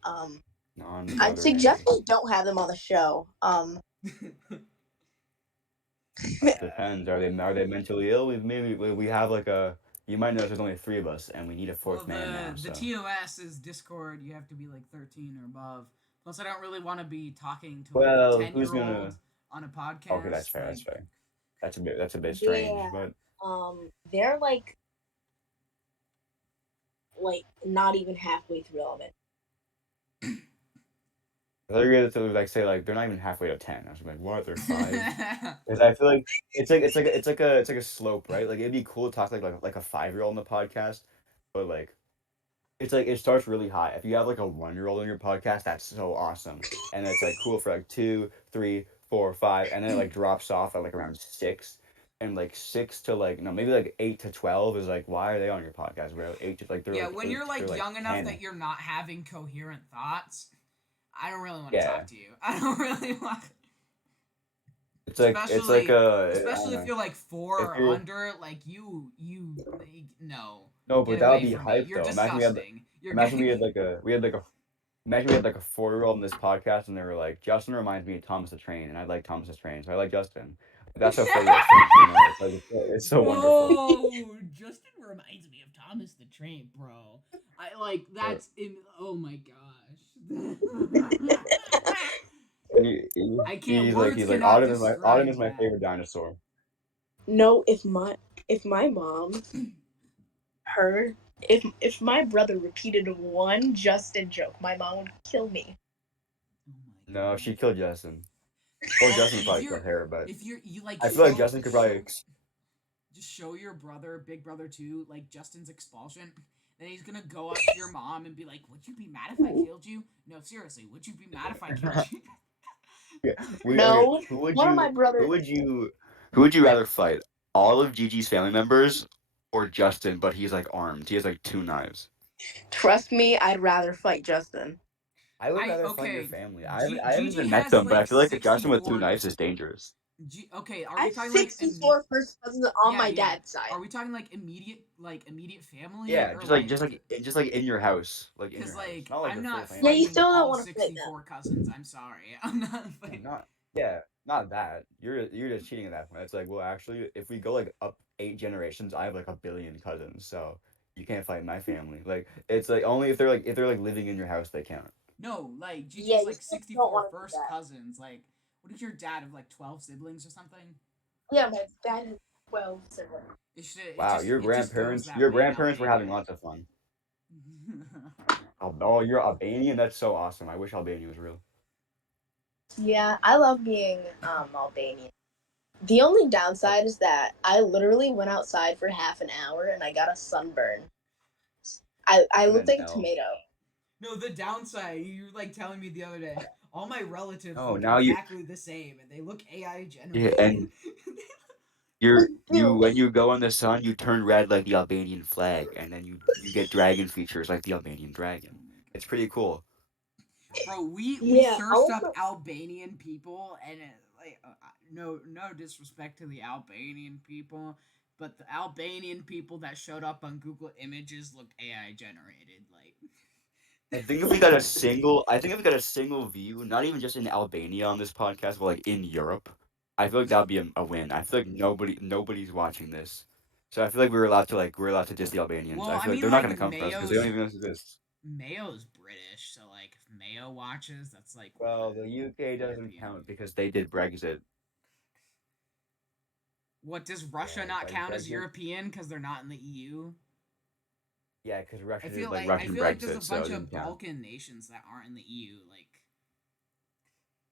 I'd suggest non-binary. we don't have them on the show. Depends. Are they mentally ill? We have like a. You might notice there's only three of us, and we need a Well, fourth man now. the So. TOS is Discord. You have to be like 13 or above. Plus, I don't really want to be talking to like a Well, 10 who's year old gonna? on a Okay, that's podcast. fair. Like, That's fair. That's a bit yeah. strange, but They're like not even halfway through element. they're gonna to like say like they're not even halfway to 10. I was like, what? They're five. yeah, Because I feel like it's like a slope, right? Like it'd be cool to talk like a 5-year-old on the podcast, but like it's like it starts really high. If you have like a 1-year-old on your podcast, that's so awesome, and it's like cool for like 2, 3, 4, 5, and then it like drops off at like around 6, and like 6 to like no maybe like 8 to 12 is like why are they on your podcast, bro? 8 to like they're like when 8 you're they're like like young enough 10. that you're not having coherent thoughts, I don't really want to Yeah, talk to you. I don't really want. it's like Especially, I don't especially if know you're like four if or you're under, like you like, no, no, get but that would away be from me. hype You're though. disgusting. You're Imagine we getting. had like a imagine we had like a 4-year-old in this podcast and they were like, Justin reminds me of Thomas the Train and I like Thomas the Train, so I like Justin. That's so funny. That Saints, it's so wonderful. No, Justin reminds me of Thomas the Train, bro. I like Uh, that's in. Oh my gosh. I can't. Words he's like cannot Autumn describe is my that. favorite dinosaur. No, if my mom heard if my brother repeated one Justin joke, my mom would kill me. Oh my No, god. she killed Justin. Or Well, Justin probably killed her, but if you're you like I feel like show Justin could show probably. just show your brother, big brother too, like Justin's expulsion, then he's gonna go up to your mom and be like, "Would you be mad if I killed you? No, seriously, would you be mad if I killed you?" Yeah, okay. No, one of my Who brothers. would who would you rather fight? All of Gigi's family members or Justin, but he's like armed. He has like 2 knives. Trust me, I'd rather fight Justin. I would I rather fight your okay. family. I haven't Gigi even met has them, but I like feel like a Justin with two 64. knives is dangerous. Okay, are I we have talking like 64 first cousins on yeah, my yeah. dad's side. Are we talking like immediate family Yeah, or just like in your house, like in because your house, like not like I'm your full not Yeah, family. you fighting still don't all want to fight them. 64 cousins. I'm sorry. I'm not No, fighting. not yeah, not that. You're just cheating at that point. It's like, well, actually, if we go like up 8 generations, I have like a billion cousins, so you can't fight my family. Like it's like only if they're like living in your house, they count. No, like Yeah, Gigi's you like still don't 64 want to do first that. cousins. Like, what if your dad have like 12 siblings or something? Yeah, my dad has 12 siblings. Wow, It just goes that your way in grandparents were having Albania. lots of fun. Oh, you're Albanian? That's so awesome. I wish Albania was real. Yeah, I love being Albanian. The only downside is that I literally went outside for half an hour and I got a sunburn. I And looked then like a no. tomato. No, the downside, you were like telling me the other day, all my relatives Oh, look now you exactly the same and they look AI yeah, generated. and you're you Ew. when you go in the sun, you turn red like the Albanian flag, and then you get dragon features like the Albanian dragon. Oh my It's god. pretty cool. Bro, we Yeah, I searched want up to. Albanian people and no disrespect to the Albanian people, but the Albanian people that showed up on Google Images looked AI generated like I think if we got a single view, not even just in Albania on this podcast, but like in Europe, I feel like that'd be a win. I feel like nobody's watching this, so I feel like we're allowed to diss the Albanians. Well, I I feel like mean they're not like gonna come for us because they don't even know who this. Mayo's British, so like if Mayo watches, that's like Well, the UK doesn't European. count because they did Brexit. What does Yeah, Russia it's not like count as Brexit. European because they're not in the EU? Yeah, because Russia I did feel like like I Russian feel like there's a Brexit, so it bunch of didn't count. Balkan nations that aren't in the EU. Like,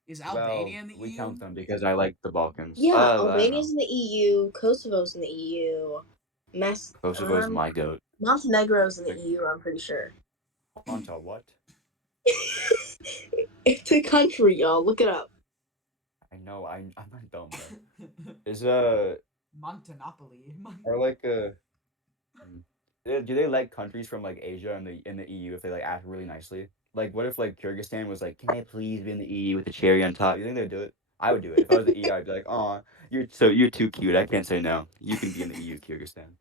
is Well, Albania in the we EU? count them because I like the Balkans. Yeah, I don't know. Albania's in the EU, Kosovo's in the EU, Kosovo's my goat. Montenegro's in the Like, EU. I'm pretty sure. onto what? It's a country, y'all. Look it up. I know. I'm not dumb, bro. Is Montenopoli. are like mm, do they like countries from like Asia and in the EU if they like act really nicely? Like, what if like Kyrgyzstan was like, "Can I please be in the EU with the cherry on top?" You think they'd do it? I would do it if I was the EU. I'd be like, "Oh, you're too cute. I can't say no. You can be in the EU, Kyrgyzstan."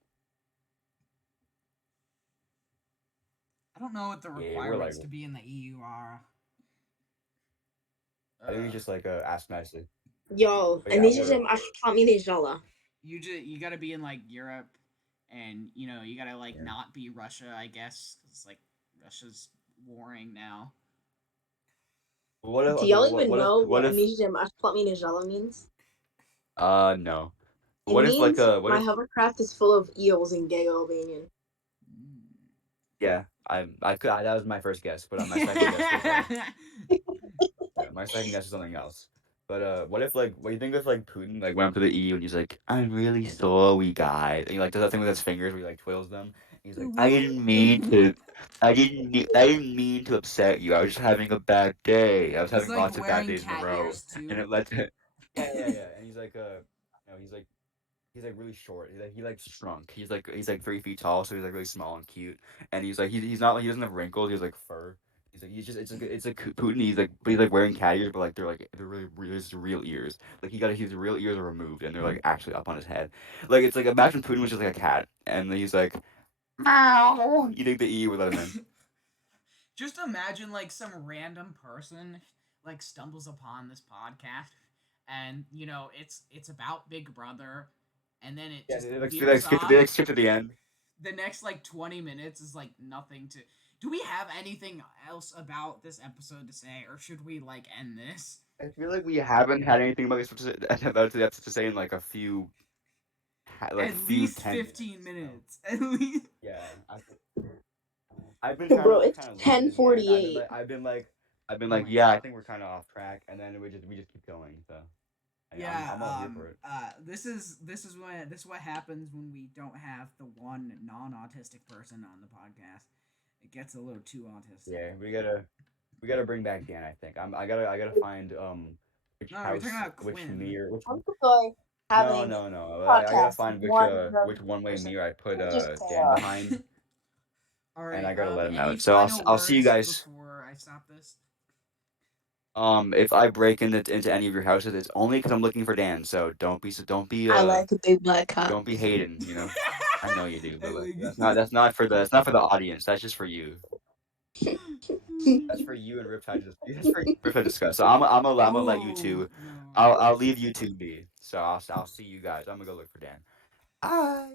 I don't know what the Yeah, we're like, requirements to be in the EU are. I think we just like ask nicely. Y'all, But and yeah, these are we're them Ashpamine. You gotta be in like Europe, and you gotta like yeah. not be Russia, I guess, because like Russia's warring now. What if Do okay? y'all even know What what if Amnesia Ashpamine means? no. It What if like means what my if hovercraft is full of eels in gay Albanian. yeah that was my first guess, but my second guess was yeah, my second guess is something else. But what do you think if like Putin like went up to the EU and he's like, "I'm really sorry, guys," and he like does that thing with his fingers where he like twirls them. And he's like, I didn't mean to upset you. I was just having a bad day. I was He's having like lots of bad wearing days in a cat row, ears and too. it led to yeah. And he's like he's like really short. He like shrunk. He's like 3 feet tall, so he's like really small and cute. And he's not like he doesn't have wrinkles. He has like fur. He's just it's like Putin. He's like wearing cat ears, but like they're really real ears. Like his real ears are removed and they're like actually up on his head. Like it's like imagine Putin was just like a cat and he's like meow. You think the EU would let him in? Just imagine like some random person like stumbles upon this podcast and it's about Big Brother, and then it Yeah, just they like veers skip they off. like skip to the end. The next like 20 minutes is like nothing to. Do we have anything else about this episode to say, or should we like end this? I feel like we haven't had anything about this to say in like a few like At few least 10 15 minutes. minutes. At least. Yeah, I've been Yo, trying to bro, like it's kind of lean into the end. 10:48. I've been Oh like, my yeah, I god. think we're kind of off track, and then we just keep going. So Yeah, I'm all here for it. this is what happens when we don't have the one non-autistic person on the podcast. It gets a little too autistic. Yeah, we gotta bring back Dan. I think I gotta find which No, we're talking house about which Quinn. mirror which I'm going no having no no I gotta podcast find which one one way person. mirror I put Just Dan behind, All and right. I gotta let him Any out. So final I'll see you words guys. before I stop this? If I break into any of your houses, it's only because I'm looking for Dan. So I like a big black cock. don't be hating. I know you do, I but like like- that's not for the audience. That's just for you. That's for you and Riptide. That's for you and Riptide to discuss. So I'm gonna let you Oh two. no. I'll leave you two be. So I'll see you guys. I'm gonna go look for Dan. Bye.